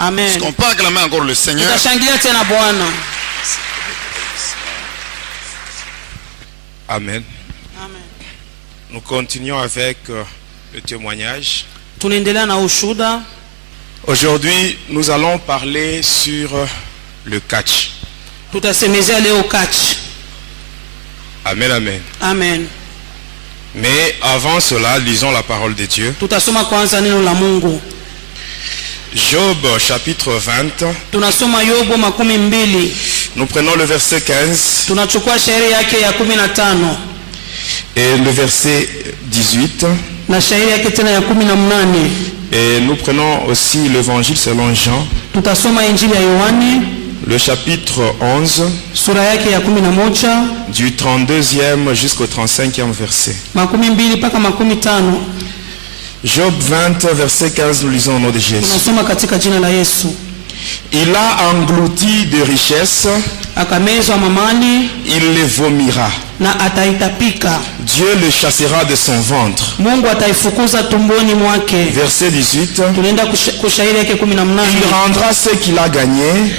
Amen. Est-ce qu'on peut acclamer encore le Seigneur? Amen. Amen. Nous continuons avec le témoignage. Aujourd'hui, nous allons parler sur le catch. Amen, amen. Amen. Mais avant cela, lisons la parole de Dieu. Job chapitre 20. Nous prenons le verset 15 et le verset 18. Et nous prenons aussi l'évangile selon Jean, le chapitre 11, du 32e jusqu'au 35e verset. Job 20, verset 15, nous lisons au nom de Jésus. Il a englouti de richesses, il les vomira. Dieu le chassera de son ventre. Verset 18. Il rendra ce qu'il a gagné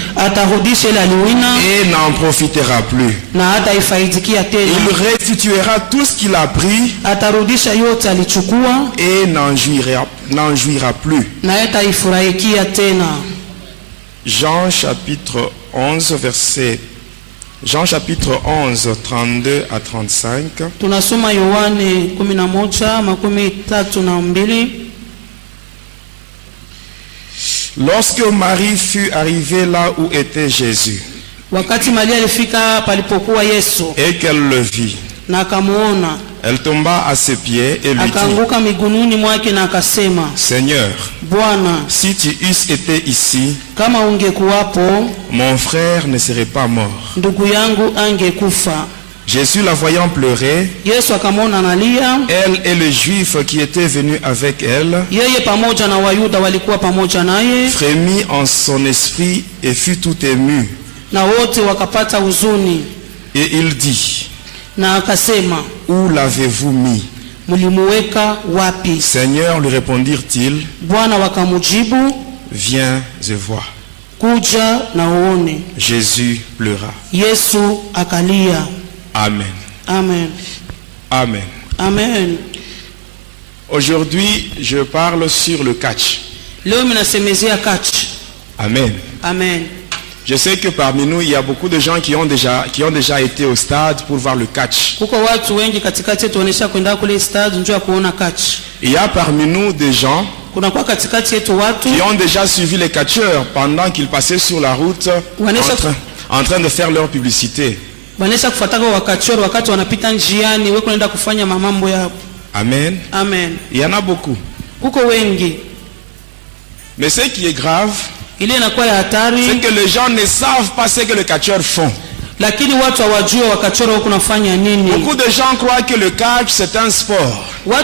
et n'en profitera plus. Il restituera tout ce qu'il a pris et n'en jouira plus. Jean chapitre 11, verset Jean chapitre 11, 32 à 35. Lorsque Marie fut arrivée là où était Jésus, et qu'elle le vit, elle tomba à ses pieds et lui dit: Seigneur, si tu eusses été ici, mon frère ne serait pas mort. Jésus, la voyant pleurer, elle et les Juifs qui étaient venus avec elle, frémit en son esprit et fut tout ému. Et il dit: Où l'avez-vous mis? Seigneur, lui répondirent-ils, viens et vois. Jésus pleura. Amen. Amen. Amen. Amen. Aujourd'hui, je parle sur le catch. Amen. Amen. Je sais que parmi nous, il y a beaucoup de gens qui ont déjà été au stade pour voir le catch. Il y a parmi nous des gens qui ont déjà suivi les catcheurs pendant qu'ils passaient sur la route en train de faire leur publicité. Amen. Amen. Il y en a beaucoup. Mais ce qui est grave, c'est que les gens ne savent pas ce que les catcheurs font. Beaucoup de gens croient que le catch c'est un sport. Le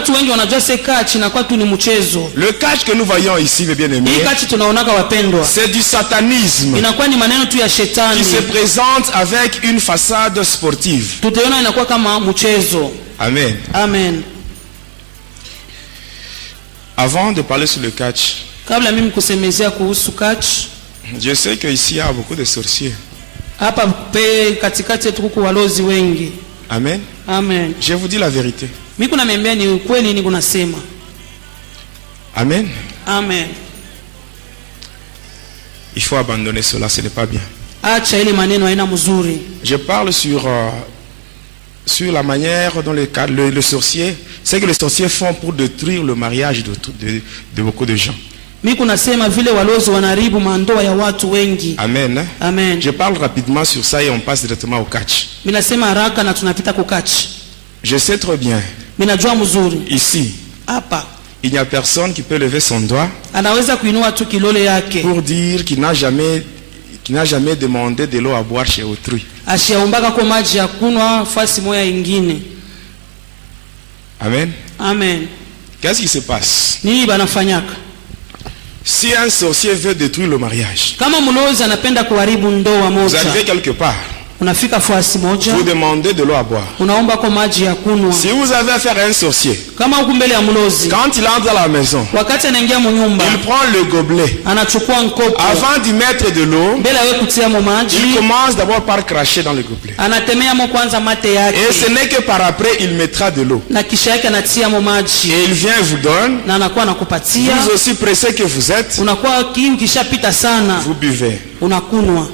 catch que nous voyons ici, mes bien-aimés, c'est du satanisme qui se présente avec une façade sportive. Amen. Amen. Avant de parler sur le catch, je sais qu'ici il y a beaucoup de sorciers. Amen. Amen. Je vous dis la vérité. Amen. Amen. Il faut abandonner cela, ce n'est pas bien. Je parle sur la manière dont le sorcier, c'est que les sorciers font pour détruire le mariage de beaucoup de gens. Amen. Amen. Je parle rapidement sur ça et on passe directement au catch. Je sais très bien, ici, il n'y a personne qui peut lever son doigt pour dire qu'il n'a jamais demandé de l'eau à boire chez autrui. Amen. Amen. Qu'est-ce qui se passe? Si un sorcier veut détruire le mariage, vous arrivez quelque part, unafika fasi moja, vous demandez de l'eau à boire. unaomba kwa maji ya kunywa. Si vous avez affaire à un sorcier, Kama uko mbele ya mlozi, quand il entre dans la maison, wakati anaingia mnyumba, il prend le gobelet. anachukua mkopo, Avant d'y mettre de l'eau, mbele ya kutia mo maji, il commence d'abord par cracher dans le gobelet. anatemea mo kwanza mate yake, Et ce n'est que par après il mettra de l'eau. na kisha yake anatia mo maji, Et il vient vous donne. na anakuwa anakupatia. Vous aussi pressé que vous êtes, Unakuwa kiu kishapita sana, vous buvez. unakunwa.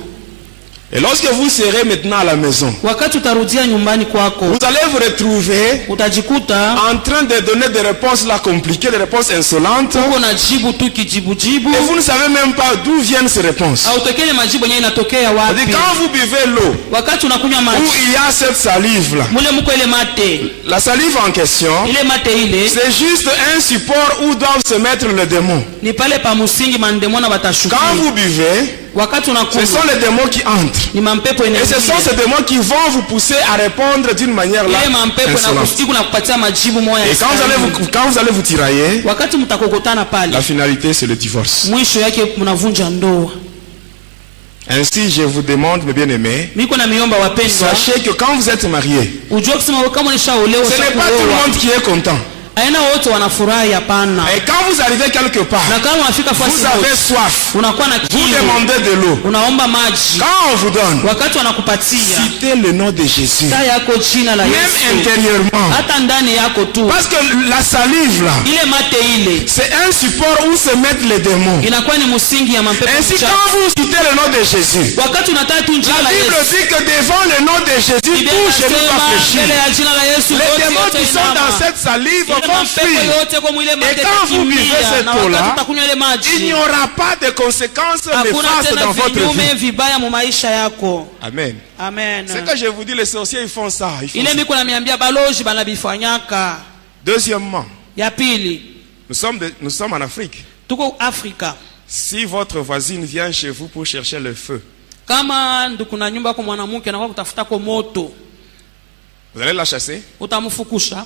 Et lorsque vous serez maintenant à la maison, Wakati utarudia nyumbani kwako, vous allez vous retrouver utajikuta en train de donner des réponses là compliquées, des réponses insolentes. uko na jibu tu kijibu, Et vous ne savez même pas d'où viennent ces réponses. hautokele majibu yenyewe inatokea C'est-à-dire, wapi. quand vous buvez l'eau, Wakati unakunywa où maji, il y a cette salive là, mule mko ile mate, la salive en question, ile mate ile c'est juste un support où doivent se mettre les démons. ni pale pa musingi mandemona watashukia. Quand vous buvez, Wakati ce unakunywa sont les démons qui entrent. ni mampepo Et ce sont inaingia, ces démons qui vont vous pousser à répondre d'une manière là ile mampepo na insolente. kusiku na kupatia majibu moya. Et quand vous allez vous tirailler, wakati mtakokotana pale, la finalité c'est le divorce. mwisho yake mnavunja ndoa. Ainsi, je vous demande, mes bien-aimés, Miko na miomba wapendwa, sachez que quand vous êtes mariés, ujue kusema kama ulishaolewa, ce n'est pas tout le monde qui est content. aina wote wanafurahi, hapana. Et quand vous arrivez quelque part, Na kama unafika fasi vous avez soif, unakuwa na vous kiu, demandez de l'eau. unaomba maji, Quand on vous donne, wakati wanakupatia, citez le nom de Jésus, taa yako jina la même Yesu, intérieurement. hata ndani yako tu. Parce que la salive là, Ile mate ile c'est un support où se mettent les démons. inakuwa ni msingi ya mapepo Ainsi, mchafu. quand vous citez le nom de Jésus, Wakati unataka tu jina la la Bible Yesu, dit que devant le nom de Jésus, Biblia tout chez nous va inasema fléchir. mbele ya jina la Yesu Les wote démons yote qui sont inama. dans cette salive Ile vont mapepo fuir. yote kwa mwile mate Et quand vous buvez itakimbia, cette na wakati eau-là, utakunywa ile il maji, n'y aura pas de conséquences hakuna néfastes tena dans votre vinyume vie. vibaya mu maisha yako. Amen. Amen. C'est que je vous dis, les sorciers, ils font ça. Ils font Ile ça. miko na miambia baloji banabifanyaka. Deuxièmement, Ya pili, nous sommes en Afrique. tuko Afrika. Si votre voisine vient chez vous pour chercher le feu, Kama ndukuna nyumba kwa mwanamke na kwa kutafuta kwa moto, vous allez la chasser. utamfukusha.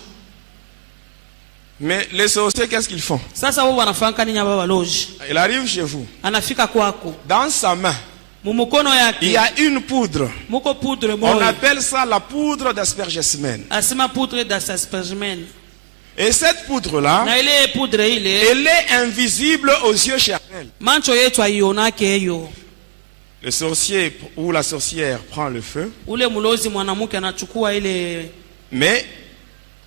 Mais les sorciers, qu'est-ce qu'ils font? Sasa wao wanafanya nini hapa baloji? Il arrive chez vous. Anafika kwako. Dans sa main, Mumukono il y yake a une poudre. muko poudre On moja. appelle ça la poudre d'aspergesmen. Asema poudre d'aspergement. Et cette poudre-là, Na ile poudre ile elle est invisible aux yeux charnels. mancho yetu aionake hiyo. Le sorcier ou la sorcière prend le feu, Ule mulozi mwanamke anachukua ile, mais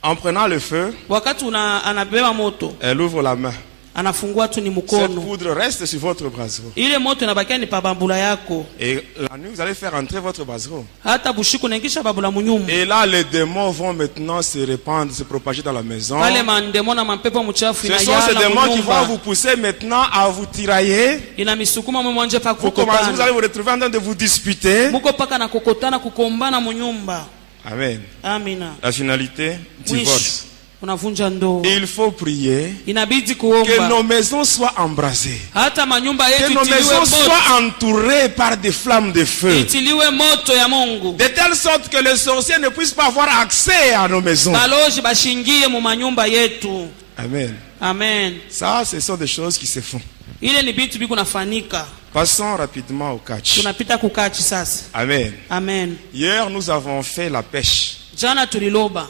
en prenant le feu, wakati anabeba moto, elle ouvre la main. anafungua tu ni Cette mkono. poudre reste sur votre brasero. Ile moto inabakia ni pabambula yako. Et la nuit, vous allez faire entrer votre brasero. Hata bushiku naingisha babula munyumba. Et là, les démons vont maintenant se répandre, se propager dans la maison. Pale mandemo na mapepo mchafu Ce sont ces inayala démons qui vont munyumba. vous pousser maintenant à vous tirailler. Inamisukuma mwanje pa Vous commencez, vous allez kukokotana. vous retrouver en train de vous disputer. Muko paka na kokotana kukombana munyumba. Amen. Amina. La finalité, Mwisho divorce. unavunja ndoa. Et il faut prier Inabidi que kuomba nos maisons soient embrasées. hata manyumba Que yetu nos itiliwe maisons moto, soient entourées par des flammes de feu. itiliwe moto ya Mungu. De telle sorte que les sorciers ne puissent pas avoir accès à nos maisons. Baloji bashingie mu manyumba yetu. Amen. Amen. Ça, ce sont des choses qui se font. Ile ni vitu biko nafanika. Passons rapidement au catch. Tunapita kukachi sasa. Amen. Amen. Hier, nous avons fait la pêche. Jana tuliloba,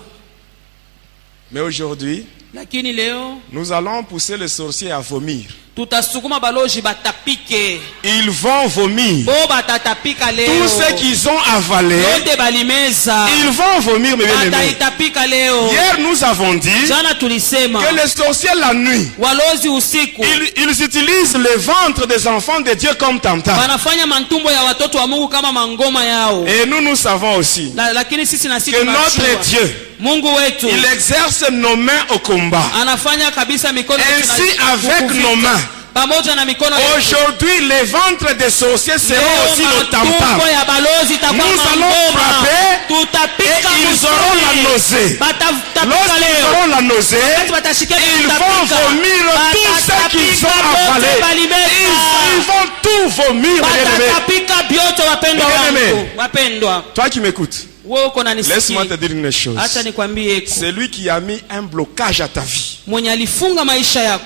Mais aujourd'hui, lakini leo nous allons pousser les sorciers à vomir. tutasukuma baloji batapike. Ils vont vomir. Bo batatapika leo. Tout ce qu'ils ont avalé, Yote balimeza. ils vont vomir, mes bien-aimés. Bataitapika leo. Hier, nous avons dit Jana tulisema que les sorciers, la nuit, walozi usiku ils utilisent le ventre des enfants de Dieu comme tam-tam. wanafanya mantumbo ya watoto wa Mungu kama mangoma yao. Et nous savons aussi Lakini sisi na sisi que notre tunajua Dieu, Mungu wetu il exerce nos mains au combat. anafanya kabisa mikono yetu Ainsi, na- avec kuvita. nos mains, pamoja na mikono yetu. aujourd'hui, les ventres des sorciers seront Leo aussi nos tam-tam. matumbo ya balozi itakuwa Nous allons mangoma. frapper Tutapika et ils mzuri. auront la nausée. Batapika Lorsqu'ils leo. auront la nausée, Wakati watashikia ils tutapika. vont vomir tout ce qu'ils ont Batatapika avalé. bote balimeza. Ils vont tout vomir, mes bien-aimés. Batatapika byote wapendwa Bien-aimé. wangu. Wapendwa. Toi qui m'écoutes, Wewe uko laisse-moi te nanisikia. dire une chose. Acha nikwambie iko. C'est lui qui a mis un blocage à ta vie.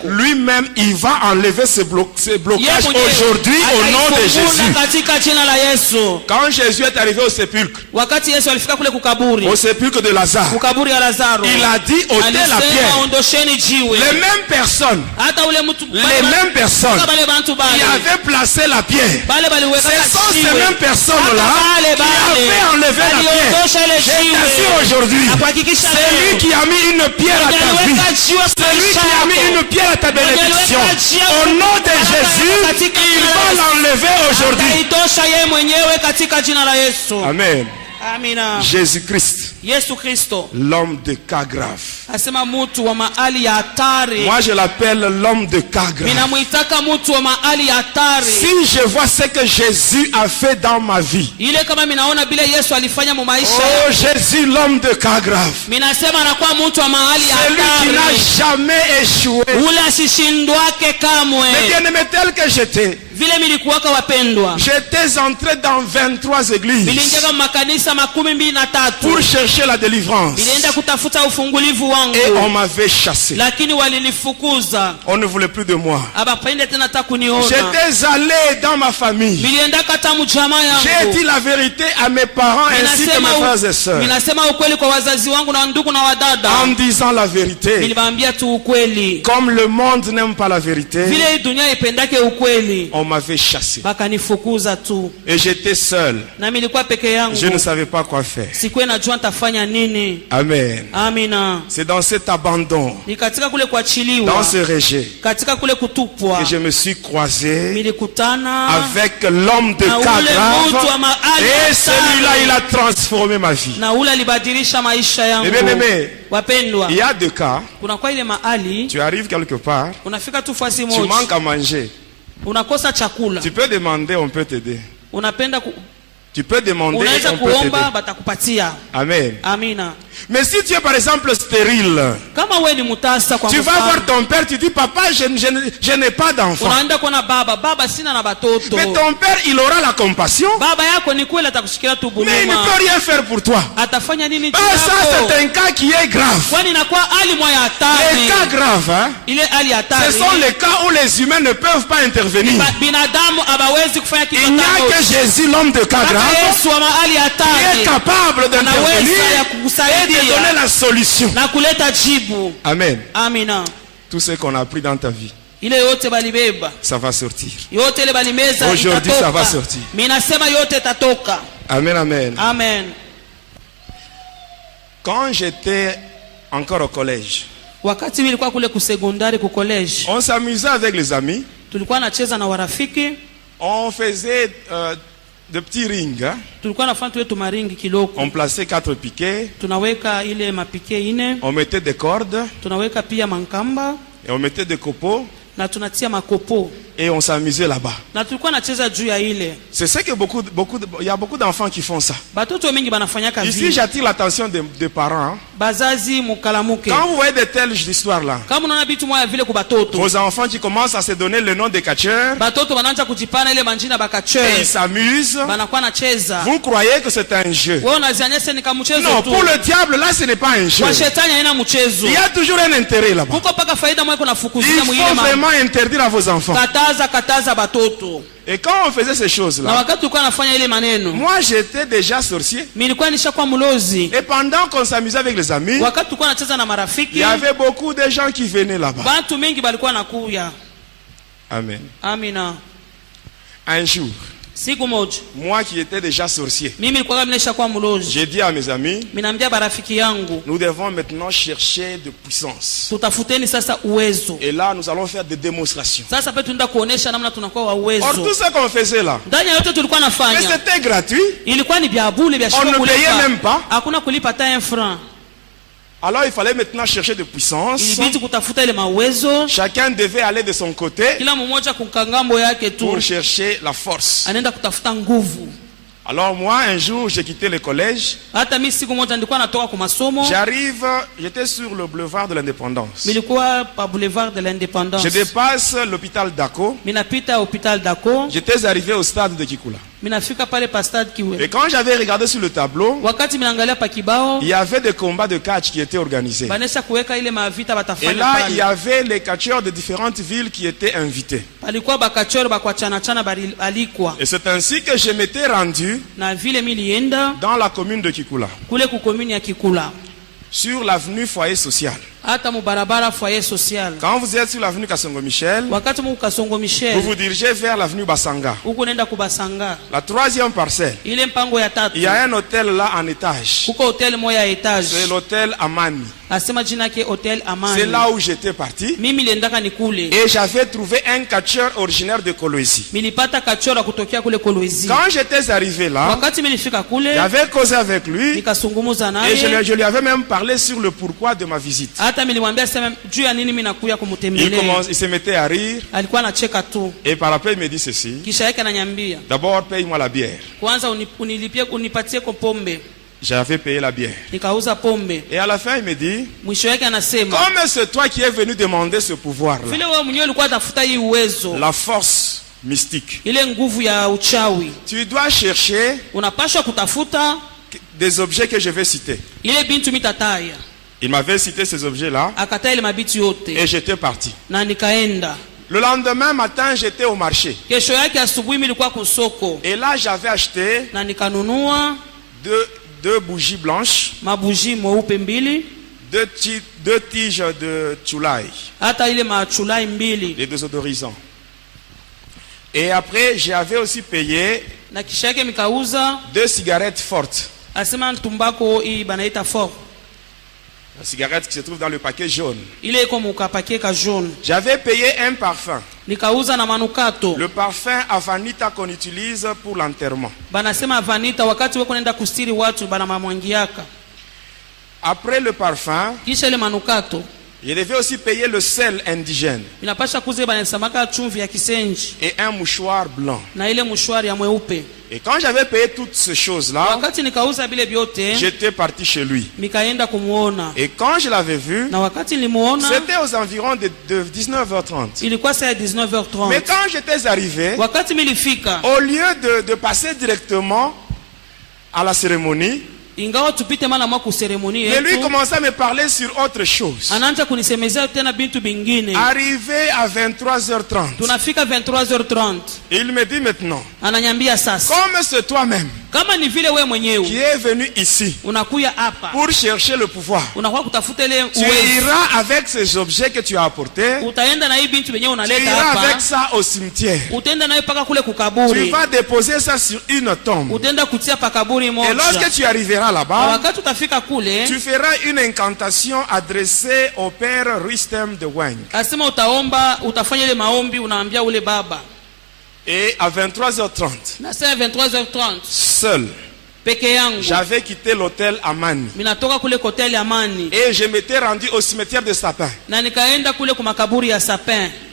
lui-même il va enlever ce blocage aujourd'hui au nom de Jésus. Quand Jésus est arrivé au sépulcre de Lazare, il a dit ôtez la pierre. Les mêmes personnes qui avaient placé la pierre, ce sont ces mêmes personnes-là qui avaient enlevé la pierre. Je t'assure aujourd'hui, c'est lui qui a mis une pierre à ta vie, c'est lui qui a mis une pierre à ta bénédiction. Au nom de Jésus, il va l'enlever aujourd'hui. Amen. Jésus-Christ, l'homme de cas grave. Moi je l'appelle l'homme de cas grave. Si je vois ce que Jésus a fait dans ma vie, oh Jésus, l'homme de cas grave, celui qui n'a jamais échoué, mais bien-aimé tel que j'étais, j'étais entré dans 23 églises pour chercher la délivrance. Et on m'avait chassé. On ne voulait plus de moi. J'étais allé dans ma famille. J'ai dit la vérité à mes parents ainsi que mes frères et sœurs. En disant la vérité. Comme le monde n'aime pas la vérité, on m'avait chassé. Et j'étais seul. Je ne savais pas quoi faire. Amen. C'est dans cet abandon, dans ce rejet, que je me suis croisé avec l'homme de cas grave. Et celui-là, il a transformé ma vie. Et bien aimé, il y a deux cas. Tu arrives quelque part, tu manques à manger. Tu peux demander, on peut t'aider. Tu peux demander, on peut t'aider. Amen. Mais si tu es par exemple stérile, tu vas voir ton père, tu dis papa, je n'ai pas d'enfant. Mais ton père, il aura la compassion, mais il ne peut rien faire pour toi. Ça c'est un cas qui est grave. Les cas graves, hein? Ce sont les cas où les humains ne peuvent pas intervenir. Il n'y a que Jésus, l'homme de cas grave, qui est capable d'intervenir et de donner la solution. Amen. Tout ce qu'on a appris dans ta vie, ça va sortir. Aujourd'hui, ça va sortir. Amen, amen. Quand j'étais encore au collège, on s'amusait avec les amis. On faisait de petits rings, hein? On plaçait 4 piquets. On mettait des cordes. Et on mettait des copeaux. Et on s'amusait là-bas. C'est ce que il y a beaucoup d'enfants qui font ça. Ici, j'attire l'attention des parents. Quand vous voyez de telles histoires-là, vos enfants qui commencent à se donner le nom des catcheurs, et ils s'amusent, vous croyez que c'est un jeu. Non, pour le diable, là, ce n'est pas un jeu. Il y a toujours un intérêt là-bas. Il faut vraiment interdire à vos enfants. Et quand on faisait ces choses-là, moi j'étais déjà sorcier. Et pendant qu'on s'amusait avec les amis, il y avait beaucoup de gens qui venaient là-bas. Amen. Un jour, moi qui étais déjà sorcier, j'ai dit à mes amis, nous devons maintenant chercher de puissance. Et là, nous allons faire des démonstrations. Or, tout ce qu'on faisait là, mais c'était gratuit. On ne payait même pas. Alors il fallait maintenant chercher de puissance. Chacun devait aller de son côté pour chercher la force. Alors moi, un jour, j'ai quitté le collège. J'arrive, j'étais sur le boulevard de l'Indépendance. Je dépasse l'hôpital d'Ako. J'étais arrivé au stade de Kikula. Et quand j'avais regardé sur le tableau, il y avait des combats de catch qui étaient organisés. Et là, il y avait les catcheurs de différentes villes qui étaient invités. Et c'est ainsi que je m'étais rendu dans la commune de Kikula, sur l'avenue Foyer Social. Quand vous êtes sur l'avenue Kasongo Michel, vous vous dirigez vers l'avenue Basanga. La troisième parcelle, il y a un hôtel là en étage. C'est l'hôtel Amani. C'est là où j'étais parti. Et j'avais trouvé un catcheur originaire de Kolwezi. Quand j'étais arrivé là, j'avais causé avec lui. Et je lui avais même parlé sur le pourquoi de ma visite. Il se mettait à rire. Et par après il me dit ceci: d'abord paye-moi la bière. J'avais payé la bière. Et à la fin il me dit: comme c'est toi qui es venu demander ce pouvoir là, la force mystique, tu dois chercher des objets que je vais citer. Il m'avait cité ces objets-là et j'étais parti. Le lendemain matin, j'étais au marché. Et là, j'avais acheté deux bougies blanches, deux tiges de chulai, les désodorisants. Et après, j'avais aussi payé 2 cigarettes fortes. La cigarette qui se trouve dans le paquet jaune. J'avais payé un parfum. Le parfum Avanita qu'on utilise pour l'enterrement. Après le parfum, je devais aussi payer le sel indigène et un mouchoir blanc. Et quand j'avais payé toutes ces choses-là, j'étais parti chez lui. Et quand je l'avais vu, c'était aux environs de 19h30. Mais quand j'étais arrivé, au lieu de passer directement à la cérémonie, mais lui commençait à me parler sur autre chose. Arrivé à 23h30, il me dit maintenant: comme c'est toi-même qui est venu ici pour chercher le pouvoir, tu iras avec ces objets que tu as apportés, tu iras avec ça au cimetière, tu vas déposer ça sur une tombe, et lorsque tu arriveras là-bas, tu feras une incantation adressée au père Rustem de Weng. Et à 23h30, seul, j'avais quitté l'hôtel Amani et je m'étais rendu au cimetière de Sapin.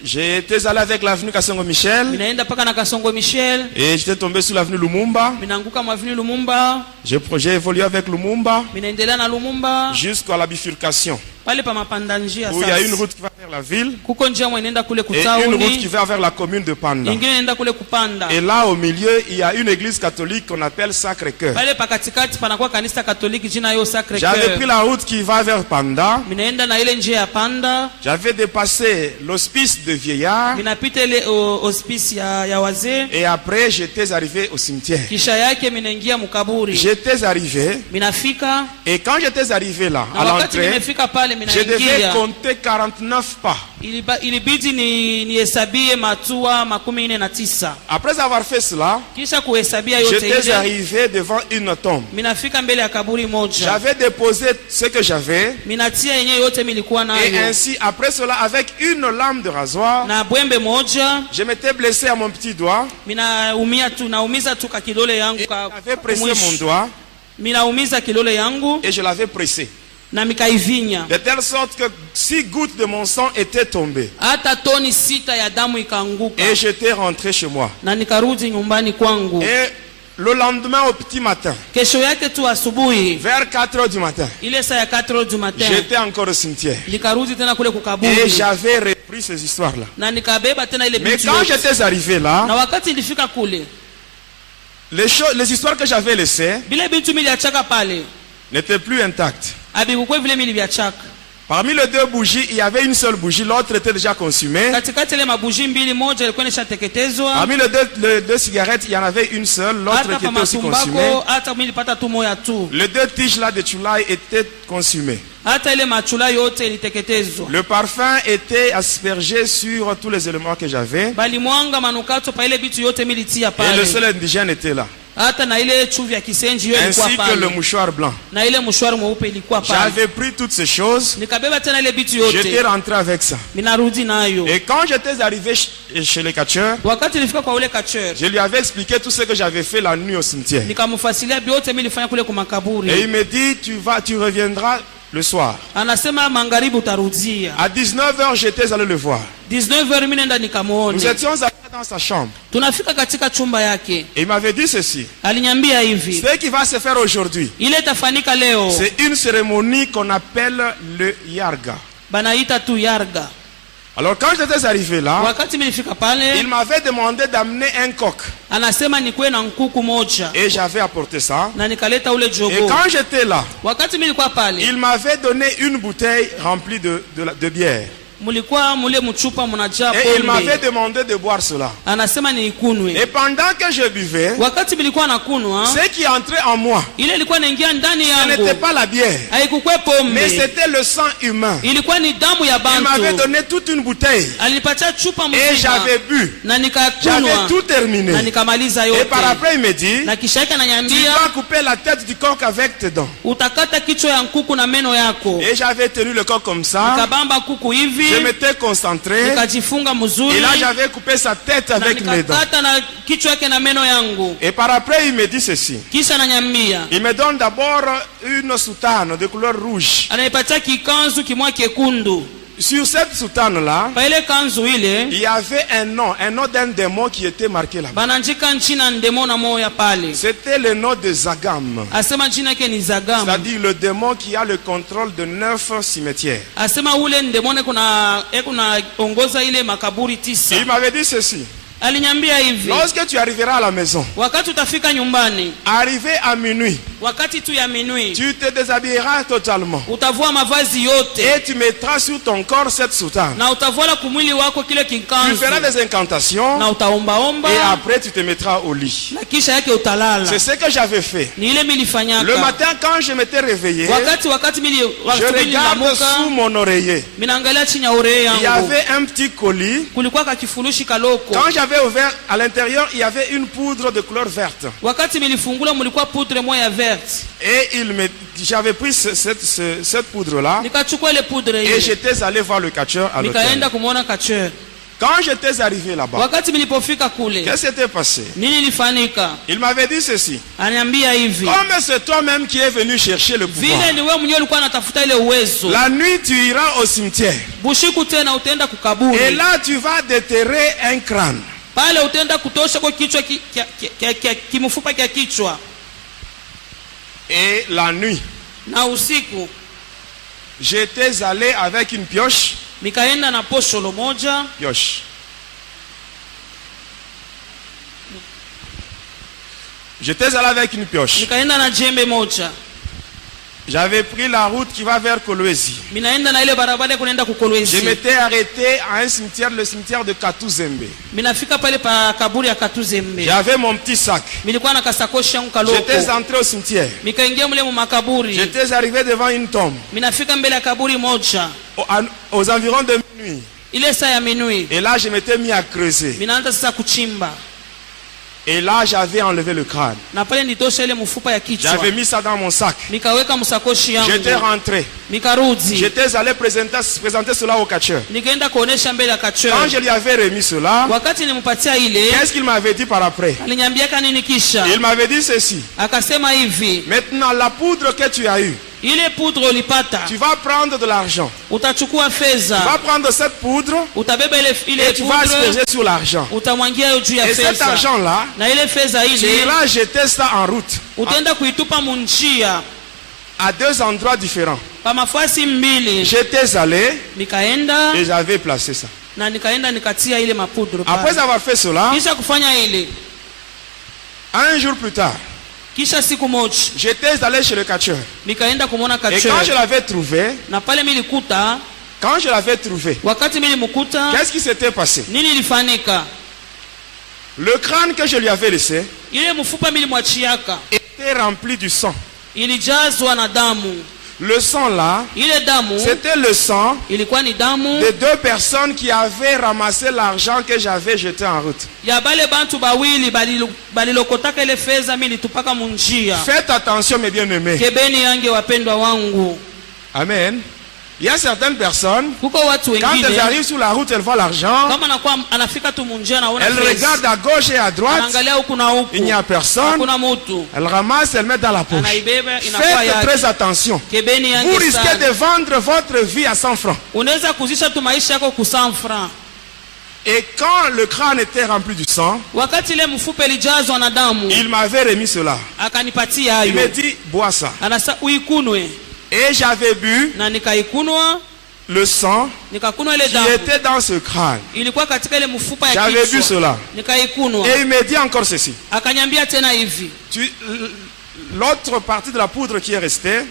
J'étais allé avec l'avenue Kasongo Michel et j'étais tombé sur l'avenue Lumumba. J'ai évolué avec Lumumba jusqu'à la bifurcation, où il y a une route qui va vers la ville et une route qui va vers la commune de Panda. Et là au milieu, il y a une église catholique qu'on appelle Sacré-Cœur. J'avais pris la route qui va vers Panda. J'avais dépassé l'hospice de vieillards. Et après, j'étais arrivé au cimetière. J'étais arrivé. Et quand j'étais arrivé là, à l'entrée, je devais compter 49 pas. Après avoir fait cela, j'étais arrivé devant une tombe. J'avais déposé ce que j'avais. Et ainsi, après cela, avec une lame de rasoir, je m'étais blessé à mon petit doigt. Et j'avais pressé mon doigt. Et je l'avais pressé. De telle sorte que 6 gouttes de mon sang étaient tombées. Et j'étais rentré chez moi. Et le lendemain au petit matin, vers 4h du matin, j'étais encore au cimetière. Et j'avais repris ces histoires-là. Mais quand j'étais arrivé là, les histoires que j'avais laissées n'étaient plus intactes. Parmi les deux bougies, il y avait une seule bougie, l'autre était déjà consumée. Parmi les deux cigarettes, il y en avait une seule, l'autre qui était aussi consumée. Les deux tiges là de Chulai étaient consumées. Le parfum était aspergé sur tous les éléments que j'avais. Et le seul indigène était là. Ainsi que le mouchoir blanc. J'avais pris toutes ces choses. J'étais rentré avec ça. Et quand j'étais arrivé chez le catcheur, je lui avais expliqué tout ce que j'avais fait la nuit au cimetière. Et il me dit, tu reviendras le soir. À 19h, j'étais allé le voir. Nous étions dans sa chambre. Et il m'avait dit ceci. Ce qui va se faire aujourd'hui, c'est une cérémonie qu'on appelle le Yarga. Alors quand j'étais arrivé là, il m'avait demandé d'amener un coq. Et j'avais apporté ça. Et quand j'étais là, il m'avait donné une bouteille remplie de bière. Et il m'avait demandé de boire cela. Et pendant que je buvais, ce qui entrait en moi, ce n'était pas la bière, mais c'était le sang humain. Il m'avait donné toute une bouteille. Et j'avais bu. J'avais tout terminé. Et par après il me dit, tu vas couper la tête du coq avec tes dents. Et j'avais tenu le coq comme ça. Je m'étais concentré. Et là j'avais coupé sa tête avec mes dents. Et par après il me dit ceci. Il me donne d'abord une soutane de couleur rouge. Sur cette soutane-là, il y avait un nom d'un démon qui était marqué là-bas. C'était le nom de Zagam. C'est-à-dire le démon qui a le contrôle de 9 cimetières. Il m'avait dit ceci. Lorsque tu arriveras à la maison, arrivé à minuit, tu te déshabilleras totalement. Et tu mettras sur ton corps cette soutane. Tu feras des incantations. Et après tu te mettras au lit. C'est ce que j'avais fait. Le matin quand je m'étais réveillé, je regarde sous mon oreiller. Il y avait un petit colis. Quand j'avais ouvert, à l'intérieur il y avait une poudre de couleur verte. Et j'avais pris cette poudre là. Et j'étais allé voir le catcheur à l'hôtel. Quand j'étais arrivé là-bas, qu'est-ce qui s'était passé? Il m'avait dit ceci. Comme c'est toi-même qui es venu chercher le pouvoir, la nuit tu iras au cimetière. Et là tu vas déterrer un crâne. Et la nuit, j'étais allé avec une pioche. Pioche. J'étais allé avec une pioche. J'avais pris la route qui va vers Kolwezi. Je m'étais arrêté à un cimetière, le cimetière de Katuzembe. J'avais mon petit sac. J'étais entré au cimetière. J'étais arrivé devant une tombe. Aux environs de minuit. Et là je m'étais mis à creuser. Et là j'avais enlevé le crâne. J'avais mis ça dans mon sac. J'étais rentré. J'étais allé présenter cela au catcheur. Quand je lui avais remis cela, qu'est-ce qu'il m'avait dit par après? Il m'avait dit ceci. Maintenant la poudre que tu as eue, tu vas prendre de l'argent. Tu vas prendre cette poudre et tu vas asperger sur l'argent. Et cet argent-là, tu iras jeter ça en route à 2 endroits différents. J'étais allé et j'avais placé ça. Après avoir fait cela, Un jour plus tard, j'étais allé chez le catcheur. Et quand je l'avais trouvé, qu'est-ce qui s'était passé? Le crâne que je lui avais laissé était rempli du sang. Le sang là, c'était le sang de deux personnes qui avaient ramassé l'argent que j'avais jeté en route. Faites attention mes bien-aimés. Amen. Il y a certaines personnes, quand elles arrivent sur la route, elles voient l'argent, elles regardent à gauche et à droite, il n'y a personne, elles ramassent, elles mettent dans la poche. Faites très attention. Vous risquez de vendre votre vie à 100 francs. Et quand le crâne était rempli du sang, il m'avait remis cela. Il m'a dit, bois ça. Et j'avais bu le sang qui était dans ce crâne. J'avais bu cela. Et il m'a dit encore ceci. L'autre partie de la poudre qui est restée,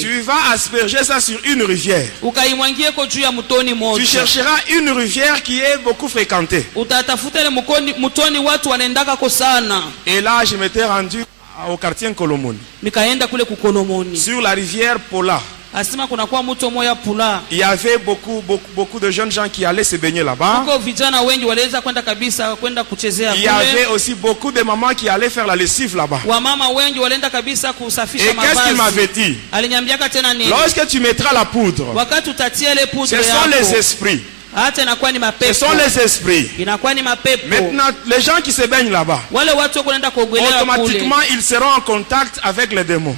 tu vas asperger ça sur une rivière. Tu chercheras une rivière qui est beaucoup fréquentée. Et là, je m'étais rendu au quartier Kolomoni, sur la rivière Pola. Il y avait beaucoup de jeunes gens qui allaient se baigner là-bas. Il y avait aussi beaucoup de mamans qui allaient faire la lessive là-bas. Et qu'est-ce qu'il m'avait dit? Lorsque tu mettras la poudre, ce sont les esprits. Ce sont les esprits. Maintenant, les gens qui se baignent là-bas, automatiquement, ils seront en contact avec les démons.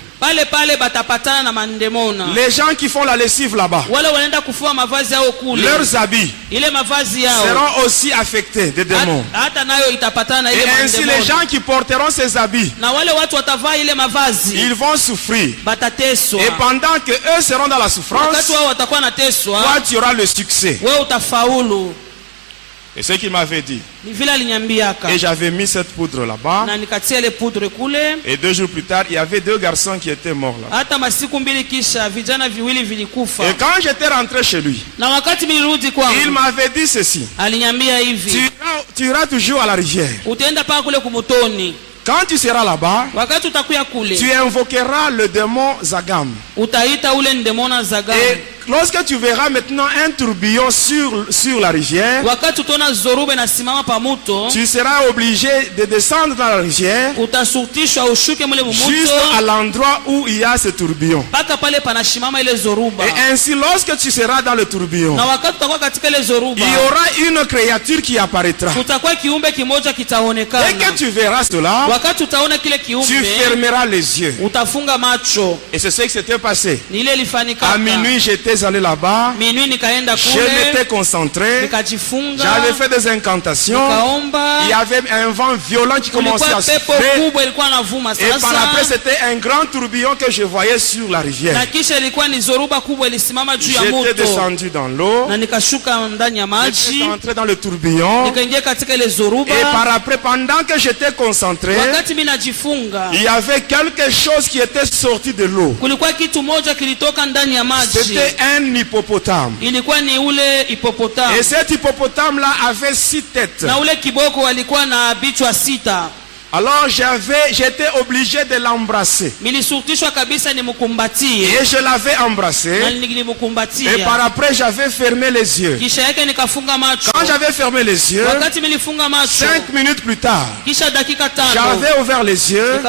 Les gens qui font la lessive là-bas, leurs habits seront aussi affectés des démons. Et ainsi, les gens qui porteront ces habits, ils vont souffrir. Et pendant que eux seront dans la souffrance, toi, tu auras le succès. Et ce qu'il m'avait dit. Et j'avais mis cette poudre là-bas. Et 2 jours plus tard, il y avait 2 garçons qui étaient morts là. Et quand j'étais rentré chez lui, il m'avait dit ceci. Tu iras toujours à la rivière. Quand tu seras là-bas, tu invoqueras le démon Zagam. Et lorsque tu verras maintenant un tourbillon sur la rivière, tu seras obligé de descendre dans la rivière juste à l'endroit où il y a ce tourbillon. Et ainsi, lorsque tu seras dans le tourbillon, il y aura une créature qui apparaîtra. Dès que tu verras cela, tu fermeras les yeux. Et c'est ce qui s'était passé. À minuit, j'étais allé là-bas. Je m'étais concentré. J'avais fait des incantations. Il y avait un vent violent qui commençait à souffler. Et par après, c'était un grand tourbillon que je voyais sur la rivière. J'étais descendu dans l'eau. J'étais entré dans le tourbillon. Et par après, pendant que j'étais concentré, il y avait quelque chose qui était sorti de l'eau. C'était un hippopotame. Et cet hippopotame là avait 6 têtes. Alors j'étais obligé de l'embrasser. Et je l'avais embrassé. Et par après j'avais fermé les yeux. Quand j'avais fermé les yeux, 5 minutes plus tard, j'avais ouvert les yeux.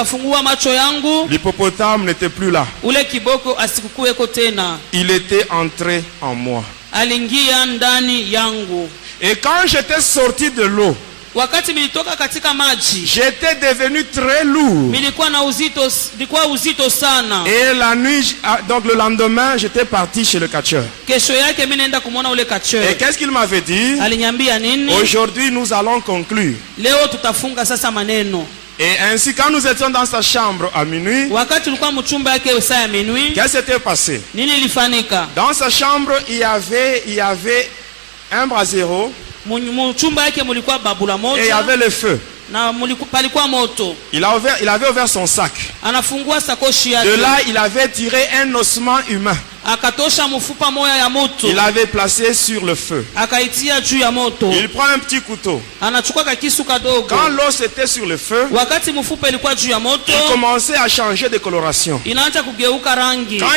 L'hippopotame n'était plus là. Il était entré en moi. Et quand j'étais sorti de l'eau, j'étais devenu très lourd. Et la nuit, donc le lendemain, j'étais parti chez le catcheur. Et qu'est-ce qu'il m'avait dit? Aujourd'hui, nous allons conclure. Et ainsi, quand nous étions dans sa chambre à minuit, qu'est-ce qui s'était passé? Dans sa chambre, il y avait un brasero. Et il y avait le feu. Il avait ouvert son sac. De là, il avait tiré un ossement humain. Il l'avait placé sur le feu. Il prend un petit couteau. Quand l'os était sur le feu, il commençait à changer de coloration. Quand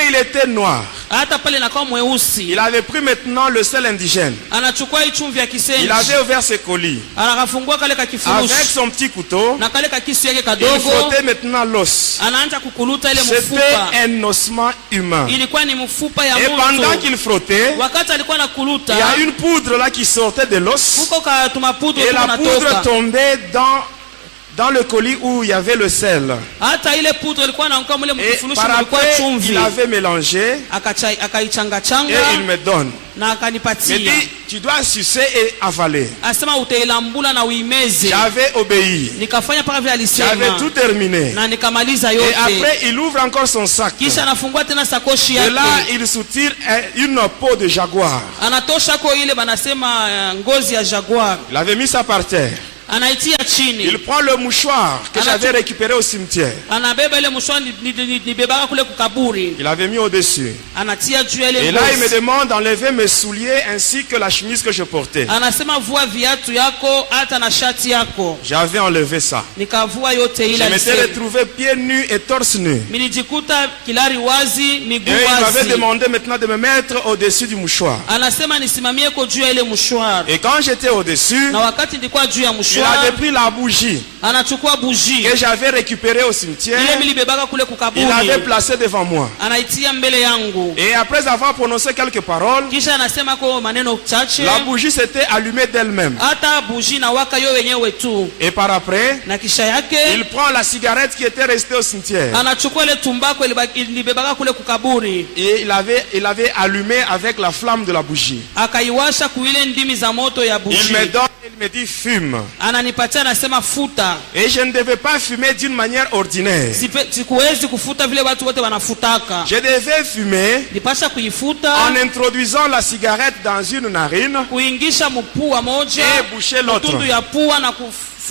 il était noir, il avait pris maintenant le sel indigène. Il avait ouvert ses colis. Avec son petit couteau, il frottait maintenant l'os. C'était un ossement humain. Et pendant qu'il frottait, il y a une poudre là qui sortait de l'os. Et la poudre tombait dans le colis où il y avait le sel. Et par après, il avait mélangé. Et il me donne. Il dit, tu dois sucer et avaler. J'avais obéi. J'avais tout terminé. Et après, il ouvre encore son sac. Et là, il soutire une peau de jaguar. Il avait mis ça par terre. Il prend le mouchoir que j'avais récupéré au cimetière. Il avait mis au-dessus. Et là, il me demande d'enlever mes souliers ainsi que la chemise que je portais. J'avais enlevé ça. Je m'étais retrouvé pieds nus et torse nu. Et il m'avait demandé maintenant de me mettre au-dessus du mouchoir. Et quand j'étais au-dessus, il avait pris la bougie que j'avais récupérée au cimetière. Il l'avait placée devant moi. Et après avoir prononcé quelques paroles, la bougie s'était allumée d'elle-même. Et par après, il prend la cigarette qui était restée au cimetière. Et il avait allumé avec la flamme de la bougie. Il me donne, il me dit fume. Et je ne devais pas fumer d'une manière ordinaire. Je devais fumer en introduisant la cigarette dans une narine et boucher l'autre.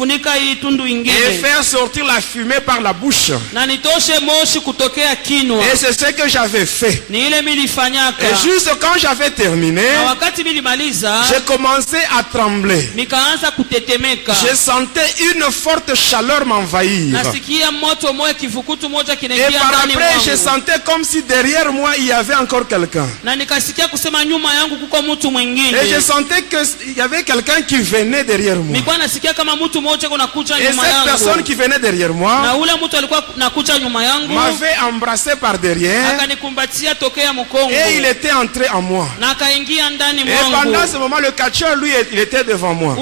Et faire sortir la fumée par la bouche. Et c'est ce que j'avais fait. Et juste quand j'avais terminé, j'ai commencé à trembler. Je sentais une forte chaleur m'envahir. Et par après, je sentais comme si derrière moi il y avait encore quelqu'un. Et je sentais qu'il y avait quelqu'un qui venait derrière moi. Et cette personne qui venait derrière moi m'avait embrassé par derrière. Et il était entré en moi. Et pendant ce moment, le catcheur, lui, il était devant moi.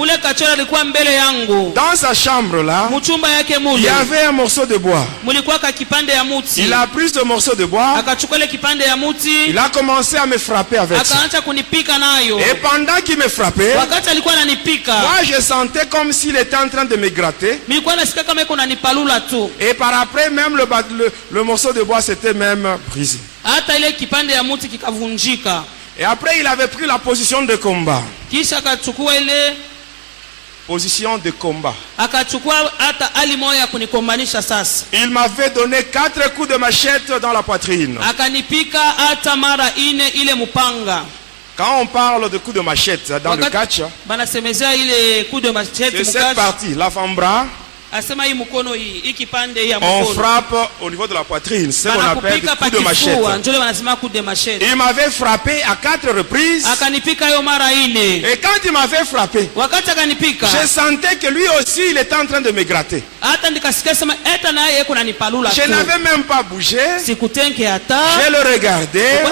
Dans sa chambre là, il y avait un morceau de bois. Il a pris ce morceau de bois. Il a commencé à me frapper avec ça. Et pendant qu'il me frappait, moi je sentais comme s'il était en train de me gratter. Et par après, même le morceau de bois s'était même brisé. Et après, il avait pris la position de combat. Position de combat. Il m'avait donné 4 coups de machette dans la poitrine. Quand on parle de coups de machette dans le catch, c'est cette partie, l'avant-bras. On frappe au niveau de la poitrine, c'est ce qu'on appelle des coups de machette. Il m'avait frappé à 4 reprises. Et quand il m'avait frappé, je sentais que lui aussi il était en train de me gratter. Je n'avais même pas bougé. Je le regardais.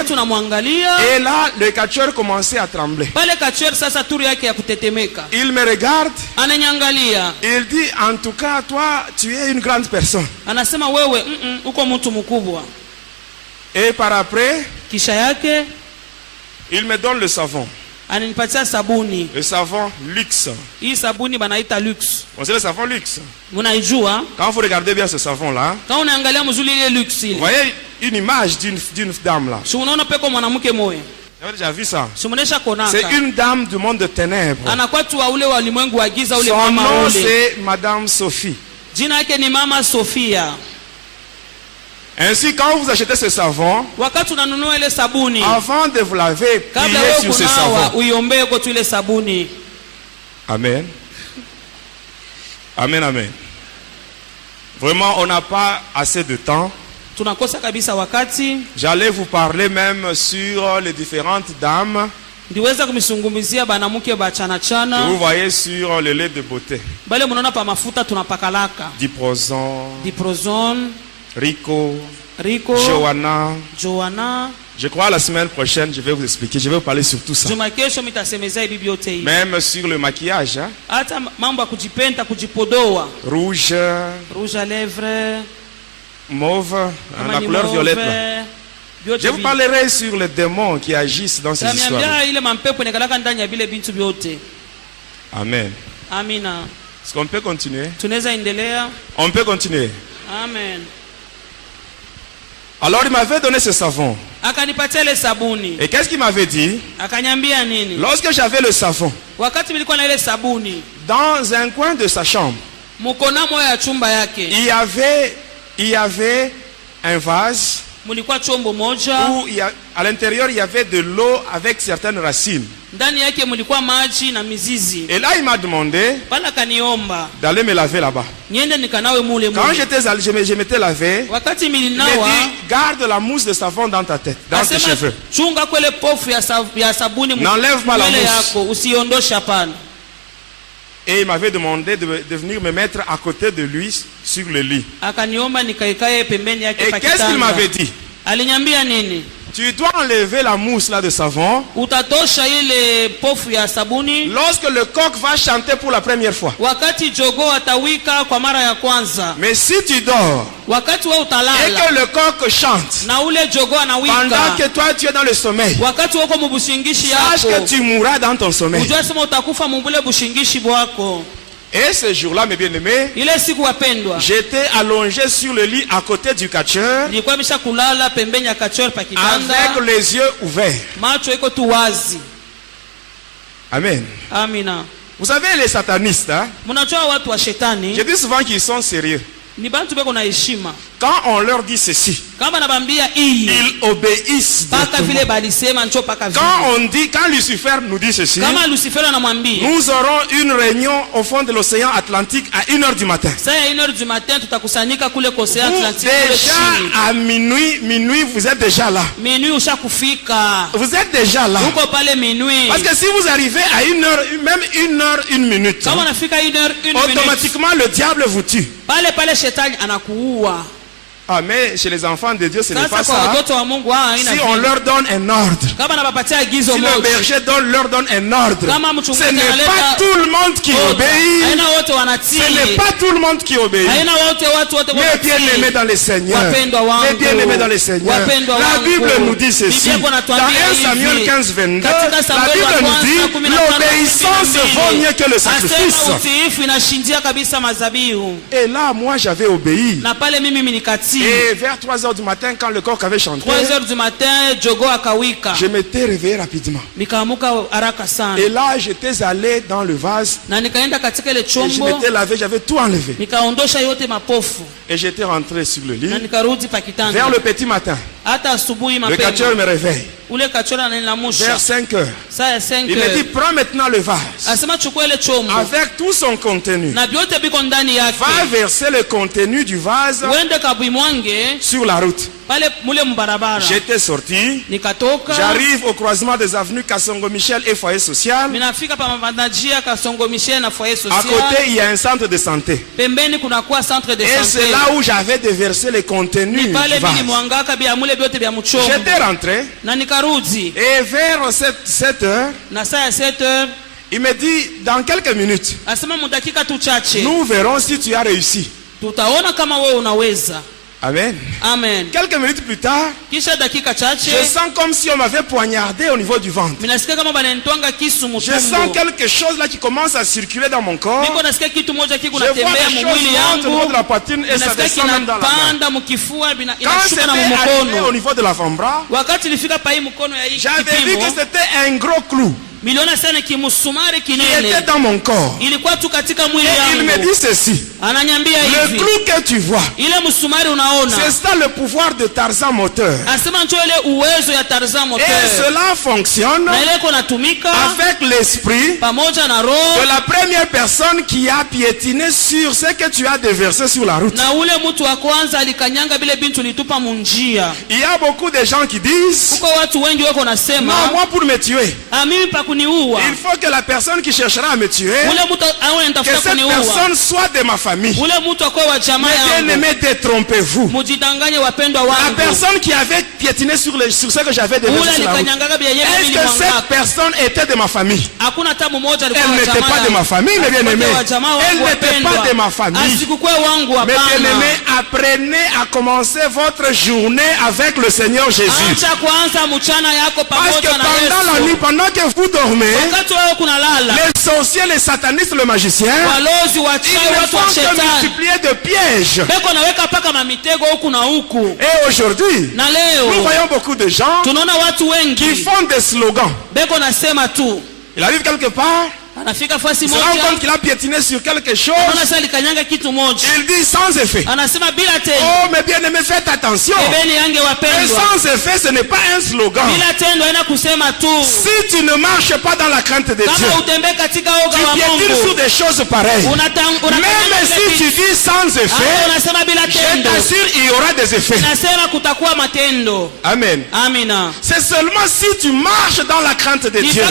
Et là, le catcheur commençait à trembler. Il me regarde. Il dit, en tout cas, toi, tu es une grande personne. Et par après, il me donne le savon. Le savon luxe. On sait le savon luxe. Quand vous regardez bien ce savon là, vous voyez une image d'une dame là. Vous avez déjà vu ça? C'est une dame du monde de ténèbres. Son nom c'est Madame Sophie. Ainsi, quand vous achetez ce savon, avant de vous laver, priez sur ce savon. Amen. Amen, amen. Vraiment, on n'a pas assez de temps. J'allais vous parler même sur les différentes dames que vous voyez sur le lait de beauté. Diprozone, Rico, Johanna. Je crois la semaine prochaine, je vais vous expliquer, je vais vous parler sur tout ça. Même sur le maquillage. Hein? Rouge à lèvres, mauve, la couleur violette. Là. Je vous parlerai sur les démons qui agissent dans ces histoires. Amen. Est-ce qu'on peut continuer? On peut continuer. Amen. Alors il m'avait donné ce savon. Et qu'est-ce qu'il m'avait dit? Lorsque j'avais le savon, dans un coin de sa chambre, il y avait un vase où à l'intérieur il y avait de l'eau avec certaines racines. Et là il m'a demandé d'aller me laver là-bas. Quand je m'étais lavé, il m'a dit garde la mousse de savon dans ta tête, dans tes cheveux. N'enlève pas la mousse. Et il m'avait demandé de venir me mettre à côté de lui sur le lit. Et qu'est-ce qu'il m'avait dit? Tu dois enlever la mousse là de savon lorsque le coq va chanter pour la première fois. Mais si tu dors et que le coq chante pendant que toi tu es dans le sommeil, sache que tu mourras dans ton sommeil. Et ce jour-là, mes bien-aimés, j'étais allongé sur le lit à côté du catcheur avec les yeux ouverts. Amen. Vous savez, les satanistes, hein? Je dis souvent qu'ils sont sérieux. Quand on leur dit ceci, ils obéissent. Quand Lucifer nous dit ceci, nous aurons une réunion au fond de l'océan Atlantique à 1h du matin. Vous, déjà à minuit, vous êtes déjà là. Vous êtes déjà là. Parce que si vous arrivez à 1h, même 1h, 1 minute, automatiquement le diable vous tue. Ah, mais chez les enfants de Dieu, ce n'est pas ça. Si on leur donne un ordre, si le berger leur donne un ordre, ce n'est pas tout le monde qui obéit. Ce n'est pas tout le monde qui obéit. Mais bien-aimés dans les Seigneurs, mais bien-aimés dans les Seigneurs, la Bible nous dit ceci. Dans 1 Samuel 15, 22, la Bible nous dit l'obéissance vaut mieux que le sacrifice. Et là, moi, j'avais obéi. Et vers 3h du matin, quand le coq avait chanté, je m'étais réveillé rapidement. Et là, j'étais allé dans le vase. Et je m'étais lavé, j'avais tout enlevé. Et j'étais rentré sur le lit. Vers le petit matin, le catcheur me réveille. Vers 5h, il me dit prends maintenant le vase avec tout son contenu. Va verser le contenu du vase sur la route. J'étais sorti. J'arrive au croisement des avenues Kasongo Michel et Foyer Social. À côté, il y a un centre de santé. Et c'est là où j'avais déversé les contenus du vase. J'étais rentré. Et vers 7 heures, il me dit dans quelques minutes, nous verrons si tu as réussi. Amen. Amen. Quelques minutes plus tard, je sens comme si on m'avait poignardé au niveau du ventre. Je sens quelque chose là qui commence à circuler dans mon corps. Je vois la chose monter au niveau de la poitrine et ça descend même dans la main. Quand c'était arrivé au niveau de l'avant-bras, j'avais vu que c'était un gros clou qui était dans mon corps. Et il me dit ceci: le clou que tu vois, c'est ça le pouvoir de Tarzan moteur. Et cela fonctionne avec l'esprit de la première personne qui a piétiné sur ce que tu as déversé sur la route. Il y a beaucoup de gens qui disent: non, moi pour me tuer, il faut que la personne qui cherchera à me tuer, que cette personne soit de ma famille. Mais bien aimé, détrompez-vous. La personne qui avait piétiné sur ce que j'avais déversé sur la route, est-ce que cette personne était de ma famille? Elle n'était pas de ma famille, mes bien-aimés. Elle n'était pas de ma famille. Mes bien-aimés, apprenez à commencer votre journée avec le Seigneur Jésus. Parce que pendant la nuit, pendant que vous dormez, les sorciers, les satanistes, le magicien, ils ne font que multiplier de pièges. Et aujourd'hui, nous voyons beaucoup de gens qui font des slogans. Il arrive quelque part, il se rend compte qu'il a piétiné sur quelque chose. Il dit sans effet. Oh, mais bien aimé, faites attention. Mais sans effet, ce n'est pas un slogan. Si tu ne marches pas dans la crainte de Dieu, tu piétines sur des choses pareilles. Même si tu dis sans effet, je t'assure, il y aura des effets. Amen. C'est seulement si tu marches dans la crainte de Dieu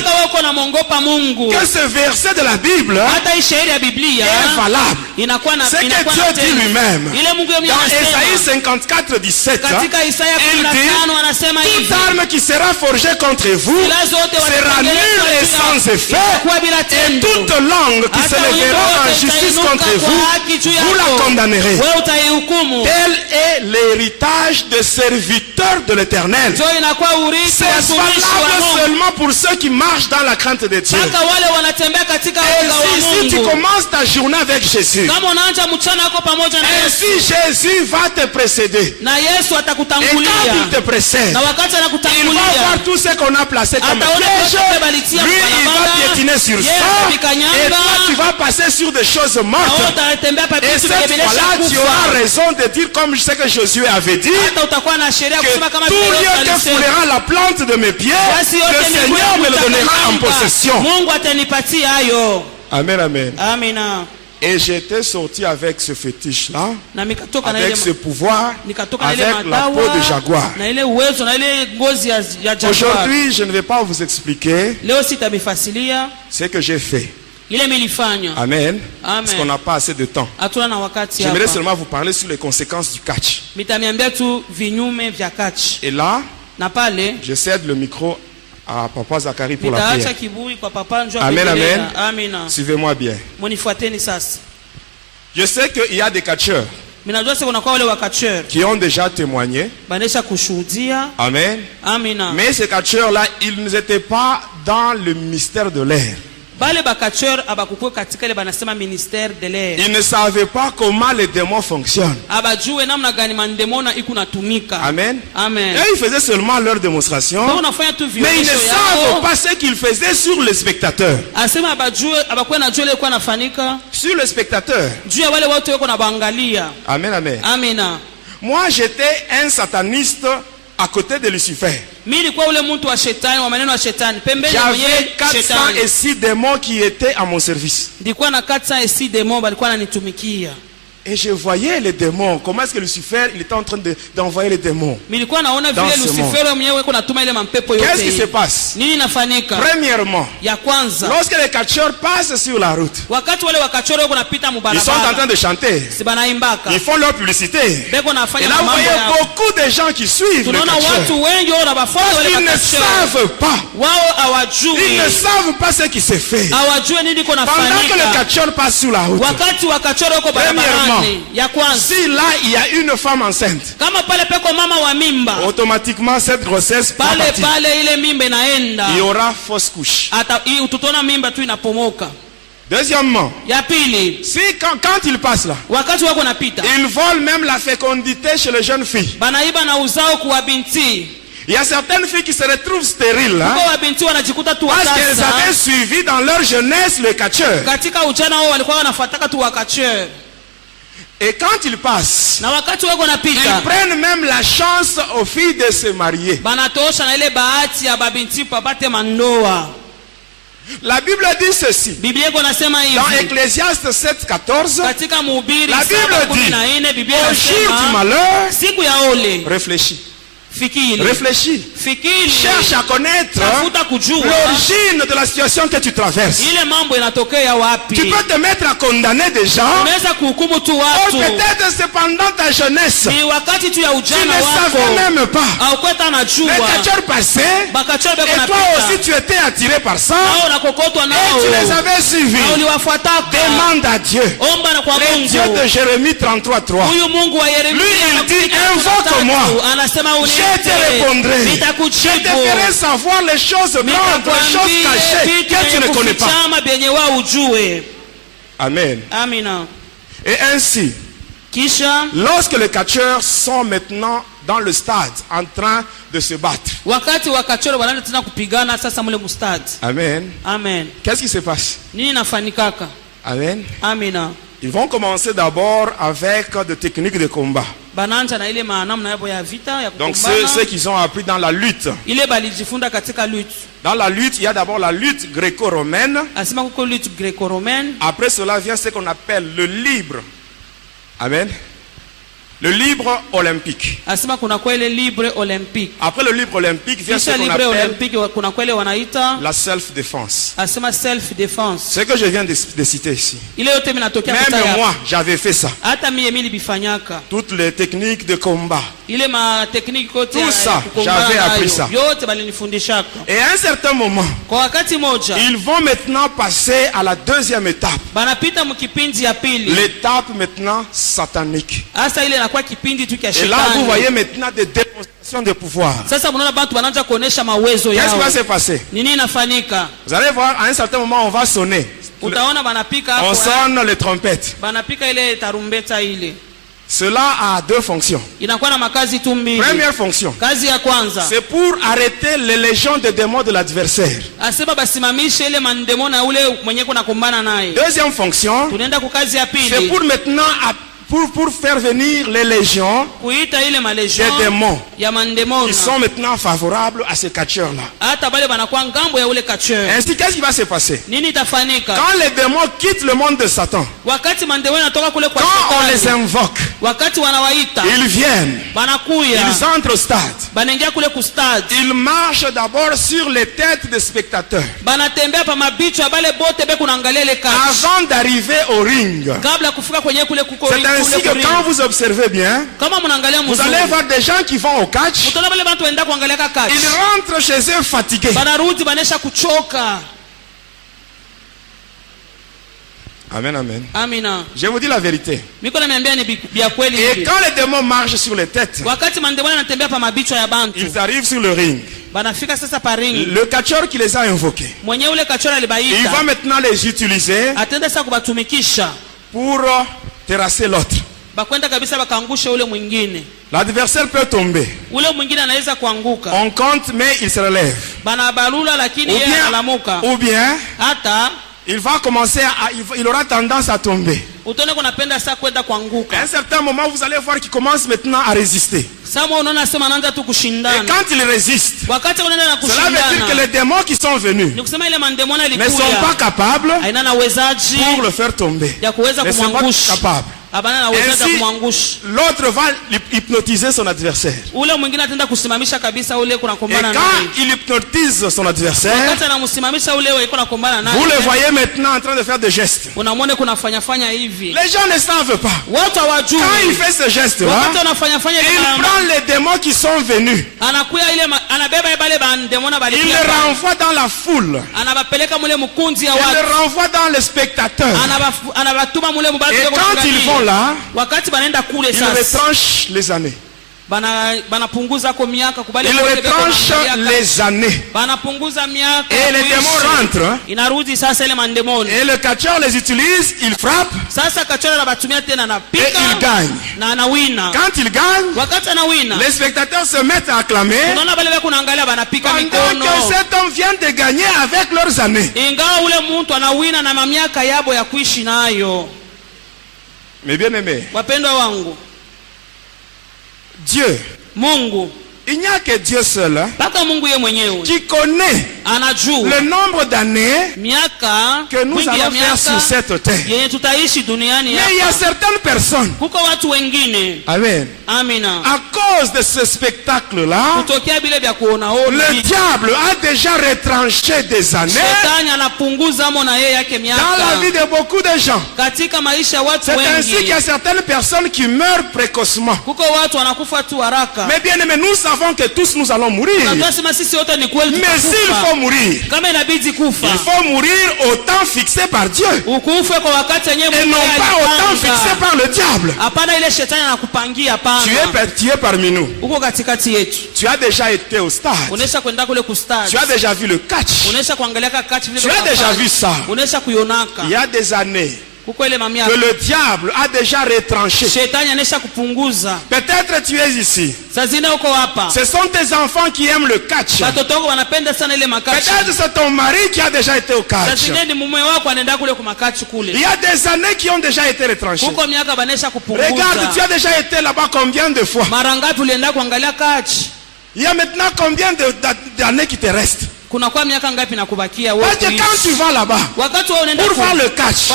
que ce verset de la Bible est valable. C'est que Dieu dit lui-même dans Ésaïe 54, 17, il dit: toute arme qui sera forgée contre vous sera nulle et sans effet, et toute langue qui se lèvera en justice contre vous, vous la condamnerez. Tel est l'héritage des serviteurs de l'Éternel. C'est valable seulement pour ceux qui marchent dans la crainte de Dieu. Et si tu commences ta journée avec Jésus, ainsi Jésus va te précéder. Et quand il te précède, il va voir tout ce qu'on a placé comme piège. Lui, il va piétiner sur ça. Et toi, tu vas passer sur des choses mortes. Et cette fois-là, tu auras raison de dire comme ce que Josué avait dit, que tout lieu que foulera la plante de mes pieds, le Seigneur me le donnera en possession. Amen, amen. Et j'étais sorti avec ce fétiche-là, avec ce pouvoir, avec la peau de jaguar. Aujourd'hui, je ne vais pas vous expliquer ce que j'ai fait. Amen. Parce qu'on n'a pas assez de temps. J'aimerais seulement vous parler sur les conséquences du catch. Et là, je cède le micro à Papa Zacharie pour la prière. Amen, amen. Suivez-moi bien. Je sais qu'il y a des catcheurs qui ont déjà témoigné. Amen. Mais ces catcheurs-là, ils n'étaient pas dans le mystère de l'air. Ils ne savaient pas comment les démons fonctionnent. Amen. Et ils faisaient seulement leur démonstration. Mais ils ne savent pas ce qu'ils faisaient sur les spectateurs. Sur les spectateurs. Amen, amen. Moi, j'étais un sataniste à côté de Lucifer. J'avais 406 démons qui étaient à mon service. Et je voyais les démons. Comment est-ce que Lucifer il était en train d'envoyer les démons dans ce monde. Qu'est-ce qui se passe? Premièrement, lorsque les catcheurs passent sur la route, ils sont en train de chanter. Ils font leur publicité. Et là, vous voyez beaucoup de gens qui suivent les catcheurs. Ils ne savent pas. Ils ne savent pas ce qui se fait. Pendant que les catcheurs passent sur la route, premièrement, Premièrement, si là il y a une femme enceinte, automatiquement cette grossesse part partir. Il y aura fausse couche. Deuxièmement, si quand il passe là, ils volent même la fécondité chez les jeunes filles. Il y a certaines filles qui se retrouvent stériles hein, parce qu'elles avaient suivi dans leur jeunesse le catcheur. Et quand ils passent, ils prennent même la chance aux filles de se marier. La Bible dit ceci. Dans Ecclésiaste 7:14, la Bible dit, au jour du malheur, réfléchis. Réfléchis. Cherche à connaître l'origine de la situation que tu traverses. Tu peux te mettre à condamner des gens. Ou peut-être c'est pendant ta jeunesse. Tu ne savais même pas. Le catcheur passait. Et toi aussi tu étais attiré par ça. Et tu les avais suivis. Demande à Dieu. Le Dieu de Jérémie 33:3. Lui il dit, invoque-moi. Je te répondrai. Je te ferai savoir les choses grandes, les choses cachées que tu ne connais pas. Amen. Et ainsi, lorsque les catcheurs sont maintenant dans le stade en train de se battre. Amen. Qu'est-ce qui se passe? Amen. Ils vont commencer d'abord avec des techniques de combat. Donc ceux qui ont appris dans la lutte. Dans la lutte, il y a d'abord la lutte gréco-romaine. Après cela vient ce qu'on appelle le libre. Amen. Le libre olympique. Après le libre olympique vient ce qu'on appelle la self-défense. Ce que je viens de citer ici. Même moi, j'avais fait ça. Toutes les techniques de combat. Tout ça, j'avais appris ça. Et à un certain moment, ils vont maintenant passer à la deuxième étape. L'étape maintenant satanique. Et là, vous voyez maintenant des démonstrations de pouvoir. Qu'est-ce qui va se passer? Vous allez voir, à un certain moment, on va sonner. On sonne les trompettes. Cela a deux fonctions. Première fonction, c'est pour arrêter les légions de démons de l'adversaire. Deuxième fonction, c'est pour maintenant pour faire venir les légions des démons qui sont maintenant favorables à ces catcheurs-là. Ainsi, qu'est-ce qui va se passer? Quand les démons quittent le monde de Satan, quand on les invoque, ils viennent, ils entrent au stade, ils marchent d'abord sur les têtes des spectateurs avant d'arriver au ring. C'est ainsi que quand vous observez bien, vous allez voir des gens qui vont au catch. Ils rentrent chez eux fatigués. Amen. Je vous dis la vérité. Et quand les démons marchent sur les têtes, ils arrivent sur le ring. Le catcheur qui les a invoqués, il va maintenant les utiliser pour terrasser l'autre. L'adversaire peut tomber. On compte mais il se relève. Ou bien il va commencer il aura tendance à tomber. À un certain moment, vous allez voir qu'il commence maintenant à résister. Et quand il résiste, cela veut dire que les démons qui sont venus ne sont pas capables pour le faire tomber. Ne sont pas capables. Ainsi, l'autre va hypnotiser son adversaire. Et quand il hypnotise son adversaire, vous le voyez maintenant en train de faire des gestes. Les gens ne savent pas. Quand il fait ce geste-là, il prend les démons qui sont venus. Il les renvoie dans la foule. Il les renvoie dans les spectateurs. Et quand ils vont là, ils retranchent les années. Ils retranchent les années. Et les démons rentrent. Et le catcheur les utilise, il frappe. Et il gagne. Quand il gagne, les spectateurs se mettent à acclamer. Pendant que cet homme vient de gagner avec leurs années. Mais bien aimé, Dieu, Mungu, il n'y a que Dieu seul qui connaît le nombre d'années que nous allons faire sur cette terre. Mais il y a certaines personnes, amen, à cause de ce spectacle-là, le diable a déjà retranché des années dans la vie de beaucoup de gens. C'est ainsi qu'il y a certaines personnes qui meurent précocement. Mais bien aimé, nous savons que tous nous allons mourir. Mais s'il faut mourir, il faut mourir au temps fixé par Dieu et non pas au temps fixé par le diable. Tu es parmi nous. Tu as déjà été au stade. Tu as déjà vu le catch. Tu as déjà vu ça. Il y a des années que le diable a déjà retranché. Peut-être tu es ici. Ce sont tes enfants qui aiment le catch. Peut-être c'est ton mari qui a déjà été au catch. Il y a des années qui ont déjà été retranchées. Regarde, tu as déjà été là-bas combien de fois? Il y a maintenant combien d'années qui te restent? Parce que quand tu vas là-bas pour voir le catch,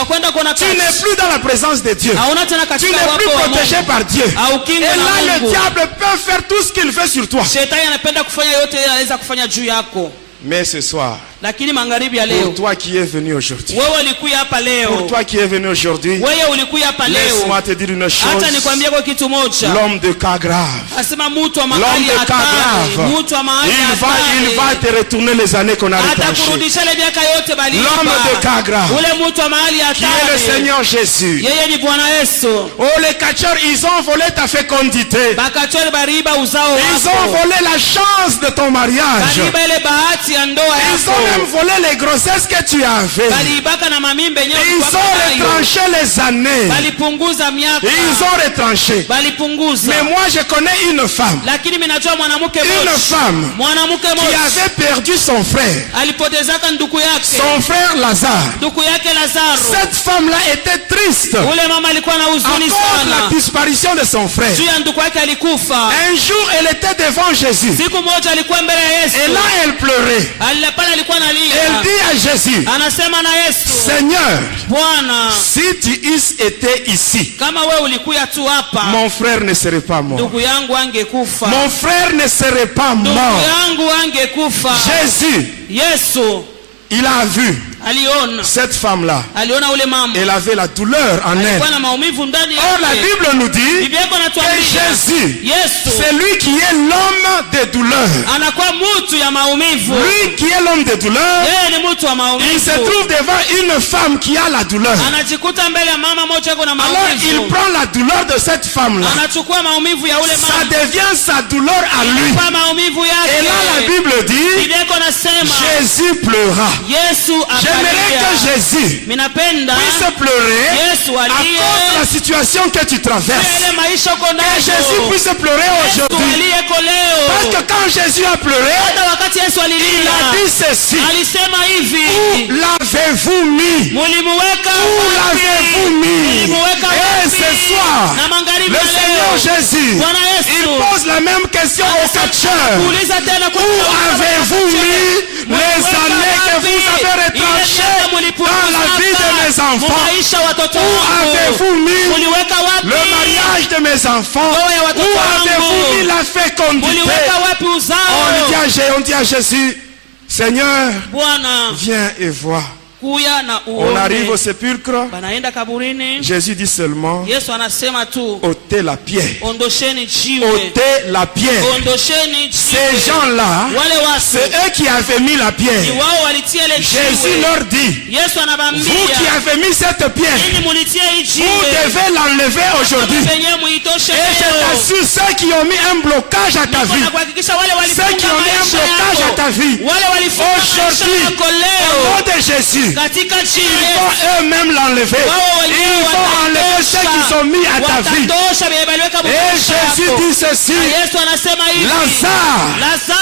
tu n'es plus dans la présence de Dieu. Tu n'es plus protégé par Dieu. Et là, le diable peut faire tout ce qu'il veut sur toi. Mais ce soir, pour toi qui es venu aujourd'hui, laisse-moi te dire une chose. L'homme de cas grave, il va te retourner les années qu'on a retranchées. L'homme de cas grave, qui est le Seigneur Jésus. Oh, les catcheurs, ils ont volé ta fécondité. Ils ont volé la chance de ton mariage. Ils ont même volé les grossesses que tu avais. Ils ont retranché les années. Ils ont retranché. Mais moi je connais une femme. Une femme qui avait perdu son frère. Son frère Lazare. Cette femme-là était triste à cause de la disparition de son frère. Un jour elle était devant Jésus. Et là elle pleurait. Elle dit à Jésus, Seigneur, si tu eusses été ici, mon frère ne serait pas mort. Mon frère ne serait pas mort. Jésus, il a vu cette femme-là. Elle avait la douleur en elle. Or la Bible nous dit que Jésus, c'est lui qui est l'homme des douleurs. Lui qui est l'homme des douleurs, il se trouve devant une femme qui a la douleur. Alors il prend la douleur de cette femme-là. Ça devient sa douleur à lui. Et là la Bible dit, Jésus pleura. J'aimerais que Jésus puisse pleurer à cause de la situation que tu traverses. Que Jésus puisse pleurer aujourd'hui. Parce que quand Jésus a pleuré, il a dit ceci. Où l'avez-vous mis? Où l'avez-vous mis? Et ce soir, le Seigneur Jésus, il pose la même question aux catcheurs. Où avez-vous mis les années que vous avez retranchées dans la vie de mes enfants? Où avez-vous mis le mariage de mes enfants? Où avez-vous mis la fécondité? On dit à Jésus, Seigneur, viens et vois. On arrive au sépulcre. Jésus dit seulement, ôtez la pierre. Ôtez la pierre. Ces gens-là, c'est eux qui avaient mis la pierre. Jésus leur dit, vous qui avez mis cette pierre, vous devez l'enlever aujourd'hui. Et je t'assure, ceux qui ont mis un blocage à ta vie, ceux qui ont mis un blocage à ta vie, aujourd'hui, au nom de Jésus, ils vont eux-mêmes l'enlever. Ils vont enlever ceux qu'ils ont mis à ta vie. Et Jésus dit ceci, Lazare,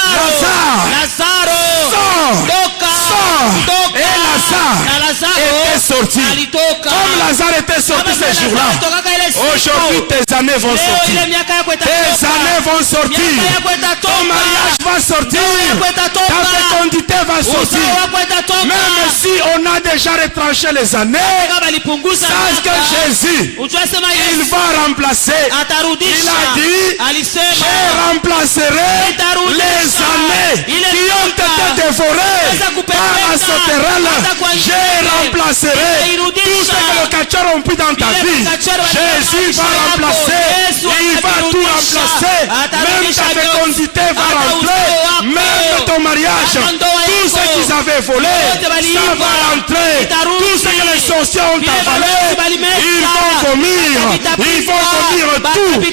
sors. Et Lazare était sorti. Comme Lazare était sorti ces jours-là, aujourd'hui tes années vont sortir. Tes années vont sortir. Ton mariage va sortir. Ta fécondité va sortir. Même si on a déjà retranché les années, sache que Jésus, il va remplacer. Il a dit, je remplacerai les années qui ont été dévorées par la sauterelle. Je remplacerai tout ce que les cacheurs ont pris dans ta vie. Jésus va remplacer. Il va tout remplacer. Même ta fécondité va rentrer. Même ton mariage. Tout ce qu'ils avaient volé, ça va rentrer. Tout ce que les sorciers ont avalé, ils vont vomir. Ils vont vomir tout. Et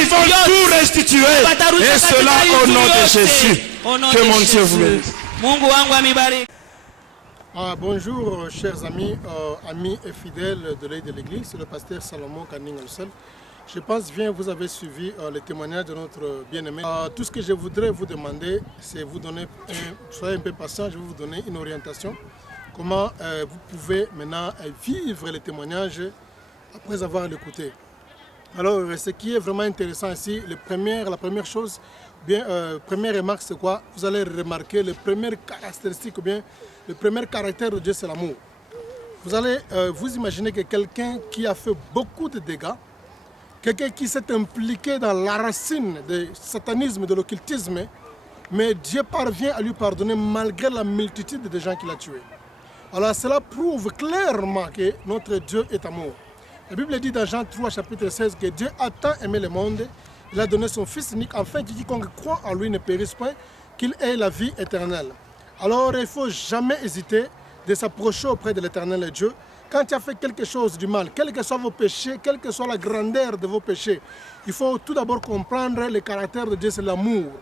ils vont tout restituer. Et cela au nom de Jésus. Que mon Dieu vous bénisse. Bonjour chers amis, amis et fidèles de l'œil de l'église, c'est le pasteur Salomon Kaning-Olsel. Je pense bien vous avez suivi le témoignage de notre bien-aimé. Tout ce que je voudrais vous demander, c'est vous donner, soyez un peu patient, je vais vous donner une orientation. Comment vous pouvez maintenant vivre les témoignages après avoir l'écouté. Alors ce qui est vraiment intéressant ici, la première chose, première remarque c'est quoi? Vous allez remarquer les premières caractéristiques ou bien le premier caractère de Dieu c'est l'amour. Vous allez vous imaginer que quelqu'un qui a fait beaucoup de dégâts, quelqu'un qui s'est impliqué dans la racine du satanisme, de l'occultisme, mais Dieu parvient à lui pardonner malgré la multitude de gens qu'il a tués. Alors cela prouve clairement que notre Dieu est amour. La Bible dit dans Jean 3, chapitre 16, que Dieu a tant aimé le monde, il a donné son Fils unique, afin que quiconque croit en lui ne périsse point, qu'il ait la vie éternelle. Alors il ne faut jamais hésiter de s'approcher auprès de l'éternel Dieu. Quand tu as fait quelque chose du mal, quels que soient vos péchés, quelle que soit la grandeur de vos péchés, il faut tout d'abord comprendre le caractère de Dieu, c'est l'amour.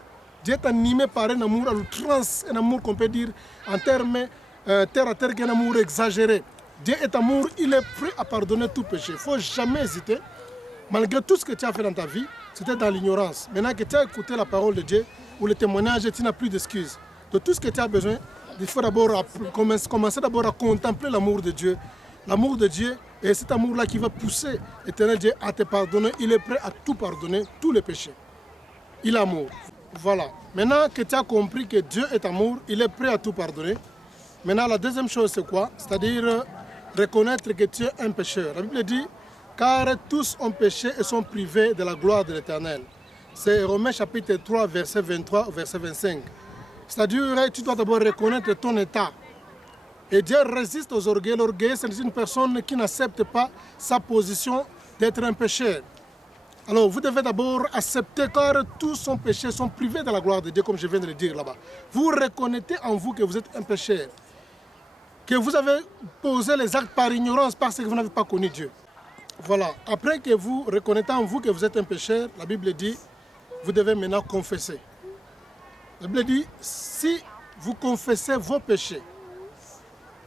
Dieu est animé par un amour à l'outrance, un amour qu'on peut dire en termes terre à terre, qu'un amour exagéré. Dieu est amour, il est prêt à pardonner tout péché. Il ne faut jamais hésiter. Malgré tout ce que tu as fait dans ta vie, c'était dans l'ignorance. Maintenant que tu as écouté la parole de Dieu ou le témoignage, tu n'as plus d'excuses. De tout ce que tu as besoin, il faut d'abord commencer d'abord à contempler l'amour de Dieu. L'amour de Dieu est cet amour-là qui va pousser l'Éternel Dieu à te pardonner. Il est prêt à tout pardonner, tous les péchés. Il est amour. Voilà. Maintenant que tu as compris que Dieu est amour, il est prêt à tout pardonner. Maintenant, la deuxième chose, c'est quoi? C'est-à-dire reconnaître que tu es un pécheur. La Bible dit, car tous ont péché et sont privés de la gloire de l'Éternel. C'est Romains chapitre 3, verset 23 au verset 25. C'est-à-dire, tu dois d'abord reconnaître ton état. Et Dieu résiste aux orgueils. L'orgueil, c'est une personne qui n'accepte pas sa position d'être un pécheur. Alors, vous devez d'abord accepter, car tous sont péchés, sont privés de la gloire de Dieu, comme je viens de le dire là-bas. Vous reconnaissez en vous que vous êtes un pécheur, que vous avez posé les actes par ignorance parce que vous n'avez pas connu Dieu. Voilà. Après que vous reconnaissez en vous que vous êtes un pécheur, la Bible dit, vous devez maintenant confesser. La Bible dit, si vous confessez vos péchés,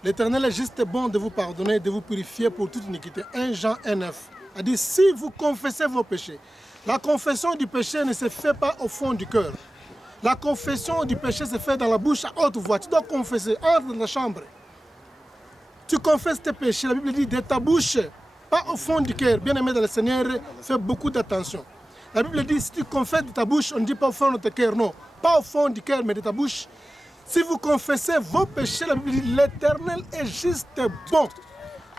l'Éternel est juste bon de vous pardonner et de vous purifier pour toute iniquité. 1 Jean 1,9. A dit, si vous confessez vos péchés, la confession du péché ne se fait pas au fond du cœur. La confession du péché se fait dans la bouche à haute voix. Tu dois confesser, entre dans la chambre. Tu confesses tes péchés, la Bible dit, de ta bouche, pas au fond du cœur. Bien-aimé dans le Seigneur, fais beaucoup d'attention. La Bible dit, si tu confesses de ta bouche, on ne dit pas au fond de ton cœur, non. Pas au fond du cœur, mais de ta bouche. Si vous confessez vos péchés, la Bible dit, l'Éternel est juste bon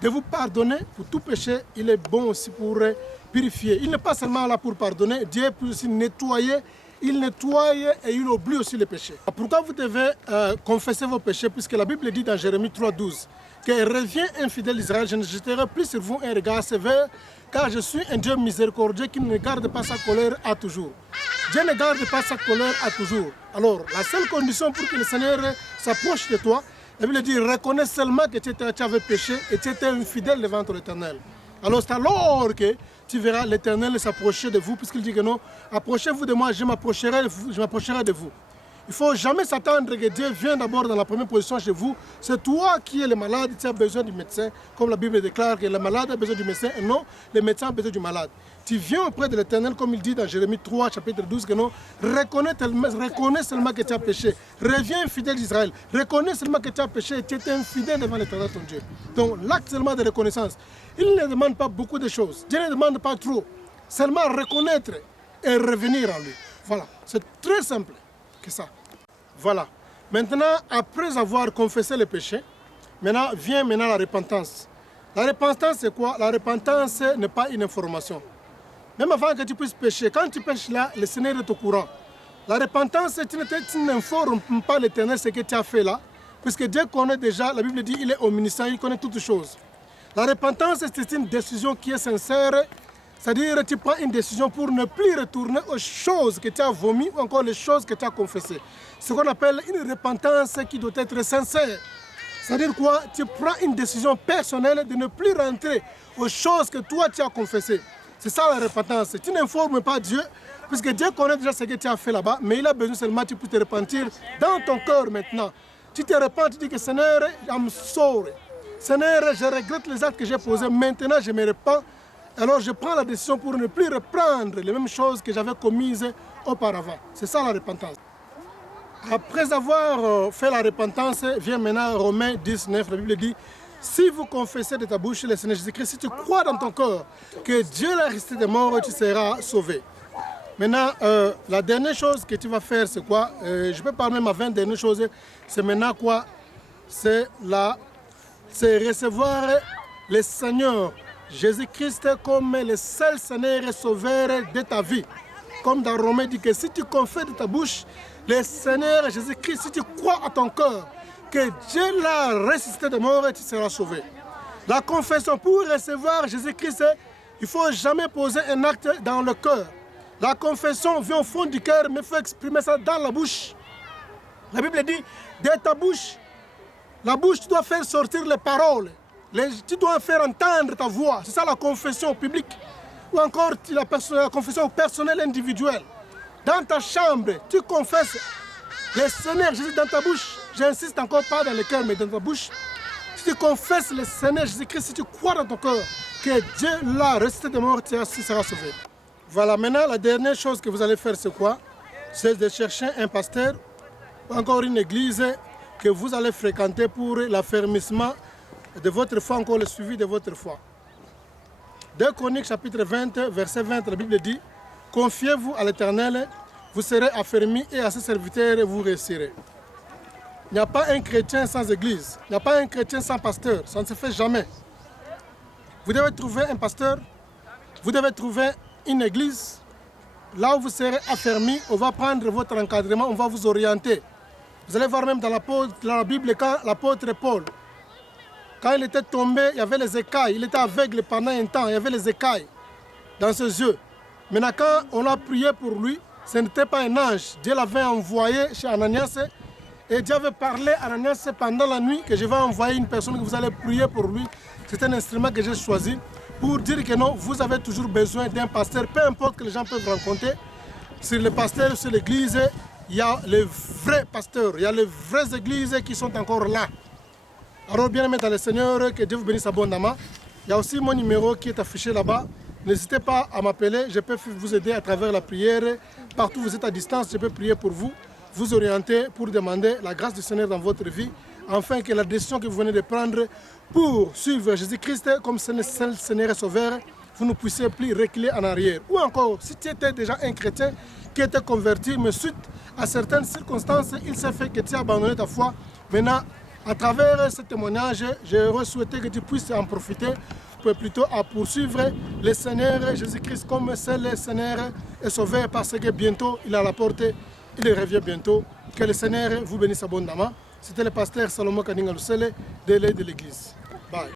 de vous pardonner pour tout péché. Il est bon aussi pour purifier. Il n'est pas seulement là pour pardonner, Dieu peut aussi nettoyer. Il nettoie et il oublie aussi les péchés. Pourquoi vous devez confesser vos péchés? Puisque la Bible dit dans Jérémie 3,12 que reviens infidèle d'Israël, je ne jeterai plus sur vous un regard sévère, car je suis un Dieu miséricordieux qui ne garde pas sa colère à toujours. Dieu ne garde pas sa colère à toujours. Alors, la seule condition pour que le Seigneur s'approche de toi, la Bible dit, reconnais seulement que tu avais péché et tu étais infidèle devant l'Éternel. Alors, c'est alors que tu verras l'Éternel s'approcher de vous, puisqu'il dit que non, approchez-vous de moi, je m'approcherai de vous. Il ne faut jamais s'attendre que Dieu vienne d'abord dans la première position chez vous. C'est toi qui es le malade, tu as besoin du médecin. Comme la Bible déclare que le malade a besoin du médecin et non, le médecin a besoin du malade. Tu viens auprès de l'Éternel, comme il dit dans Jérémie 3, chapitre 12, que non, reconnais seulement que tu as péché. Reviens fidèle d'Israël. Reconnais seulement que tu as péché et tu es infidèle devant l'Éternel ton Dieu. Donc l'acte seulement de reconnaissance, il ne demande pas beaucoup de choses. Dieu ne demande pas trop. Seulement reconnaître et revenir en lui. Voilà, c'est très simple que ça. Voilà. Maintenant, après avoir confessé le péché, vient la repentance. La repentance, c'est quoi? La repentance n'est pas une information. Même avant que tu puisses pécher, quand tu pêches là, le Seigneur est au courant. La repentance, tu n'informes pas l'Éternel ce que tu as fait là, puisque Dieu connaît déjà, la Bible dit, il est omniscient, il connaît toutes choses. La repentance, c'est une décision qui est sincère. C'est-à-dire que tu prends une décision pour ne plus retourner aux choses que tu as vomies ou encore les choses que tu as confessées. Ce qu'on appelle une repentance qui doit être sincère. C'est-à-dire quoi? Tu prends une décision personnelle de ne plus rentrer aux choses que toi tu as confessées. C'est ça la repentance. Tu n'informes pas Dieu, puisque Dieu connaît déjà ce que tu as fait là-bas, mais il a besoin seulement que tu puisses te repentir dans ton cœur maintenant. Tu te repens, tu dis que Seigneur, I'm sorry. Seigneur, je regrette les actes que j'ai posés, maintenant je me repens. Alors je prends la décision pour ne plus reprendre les mêmes choses que j'avais commises auparavant. C'est ça la repentance. Après avoir fait la repentance, vient maintenant Romains 19, la Bible dit, si vous confessez de ta bouche le Seigneur Jésus-Christ, si tu crois dans ton cœur que Dieu l'a ressuscité des morts, tu seras sauvé. Maintenant, la dernière chose que tu vas faire, c'est quoi? Je peux parler de ma 20 dernières choses. C'est maintenant quoi? C'est recevoir le Seigneur Jésus-Christ comme le seul Seigneur et Sauveur de ta vie. Comme dans Romains dit que si tu confesses de ta bouche le Seigneur Jésus-Christ, si tu crois à ton cœur que Dieu l'a ressuscité de mort, tu seras sauvé. La confession, pour recevoir Jésus-Christ, il ne faut jamais poser un acte dans le cœur. La confession vient au fond du cœur, mais il faut exprimer ça dans la bouche. La Bible dit, de ta bouche, la bouche, tu dois faire sortir les paroles. Tu dois faire entendre ta voix. C'est ça la confession publique. Ou encore la confession personnelle individuelle. Dans ta chambre, tu confesses le Seigneur Jésus dans ta bouche. J'insiste encore pas dans le cœur, mais dans ta bouche. Si tu confesses le Seigneur Jésus-Christ, si tu crois dans ton cœur que Dieu l'a ressuscité de mort, tu seras sauvé. Voilà, maintenant la dernière chose que vous allez faire, c'est quoi? C'est de chercher un pasteur ou encore une église que vous allez fréquenter pour l'affermissement de votre foi, encore le suivi de votre foi. 2 Chroniques chapitre 20, verset 20, la Bible dit, confiez-vous à l'Éternel, vous serez affermis et à ses serviteurs vous réussirez. Il n'y a pas un chrétien sans église, il n'y a pas un chrétien sans pasteur, ça ne se fait jamais. Vous devez trouver un pasteur, vous devez trouver une église, là où vous serez affermis, on va prendre votre encadrement, on va vous orienter. Vous allez voir même dans la Bible quand l'apôtre Paul, quand il était tombé, il y avait les écailles. Il était aveugle pendant un temps, il y avait les écailles dans ses yeux. Maintenant, quand on a prié pour lui, ce n'était pas un ange. Dieu l'avait envoyé chez Ananias. Et Dieu avait parlé à Ananias pendant la nuit que je vais envoyer une personne que vous allez prier pour lui. C'est un instrument que j'ai choisi pour dire que non, vous avez toujours besoin d'un pasteur, peu importe que les gens peuvent rencontrer. Sur le pasteur, sur l'église, il y a les vrais pasteurs, il y a les vraies églises qui sont encore là. Alors bien aimé dans le Seigneur, que Dieu vous bénisse abondamment. Il y a aussi mon numéro qui est affiché là-bas. N'hésitez pas à m'appeler, je peux vous aider à travers la prière. Partout où vous êtes à distance, je peux prier pour vous, vous orienter pour demander la grâce du Seigneur dans votre vie, afin que la décision que vous venez de prendre pour suivre Jésus-Christ comme Seigneur et Sauveur, vous ne puissiez plus reculer en arrière. Ou encore, si tu étais déjà un chrétien qui était converti, mais suite à certaines circonstances, il s'est fait que tu as abandonné ta foi. Maintenant, à travers ce témoignage, j'aurais souhaité que tu puisses en profiter pour plutôt à poursuivre le Seigneur Jésus-Christ comme seul Seigneur et Sauveur, parce que bientôt il est à la porte, il revient bientôt. Que le Seigneur vous bénisse abondamment. C'était le pasteur Salomon Kaninga Lusele de l'Aide de l'Église. Bye.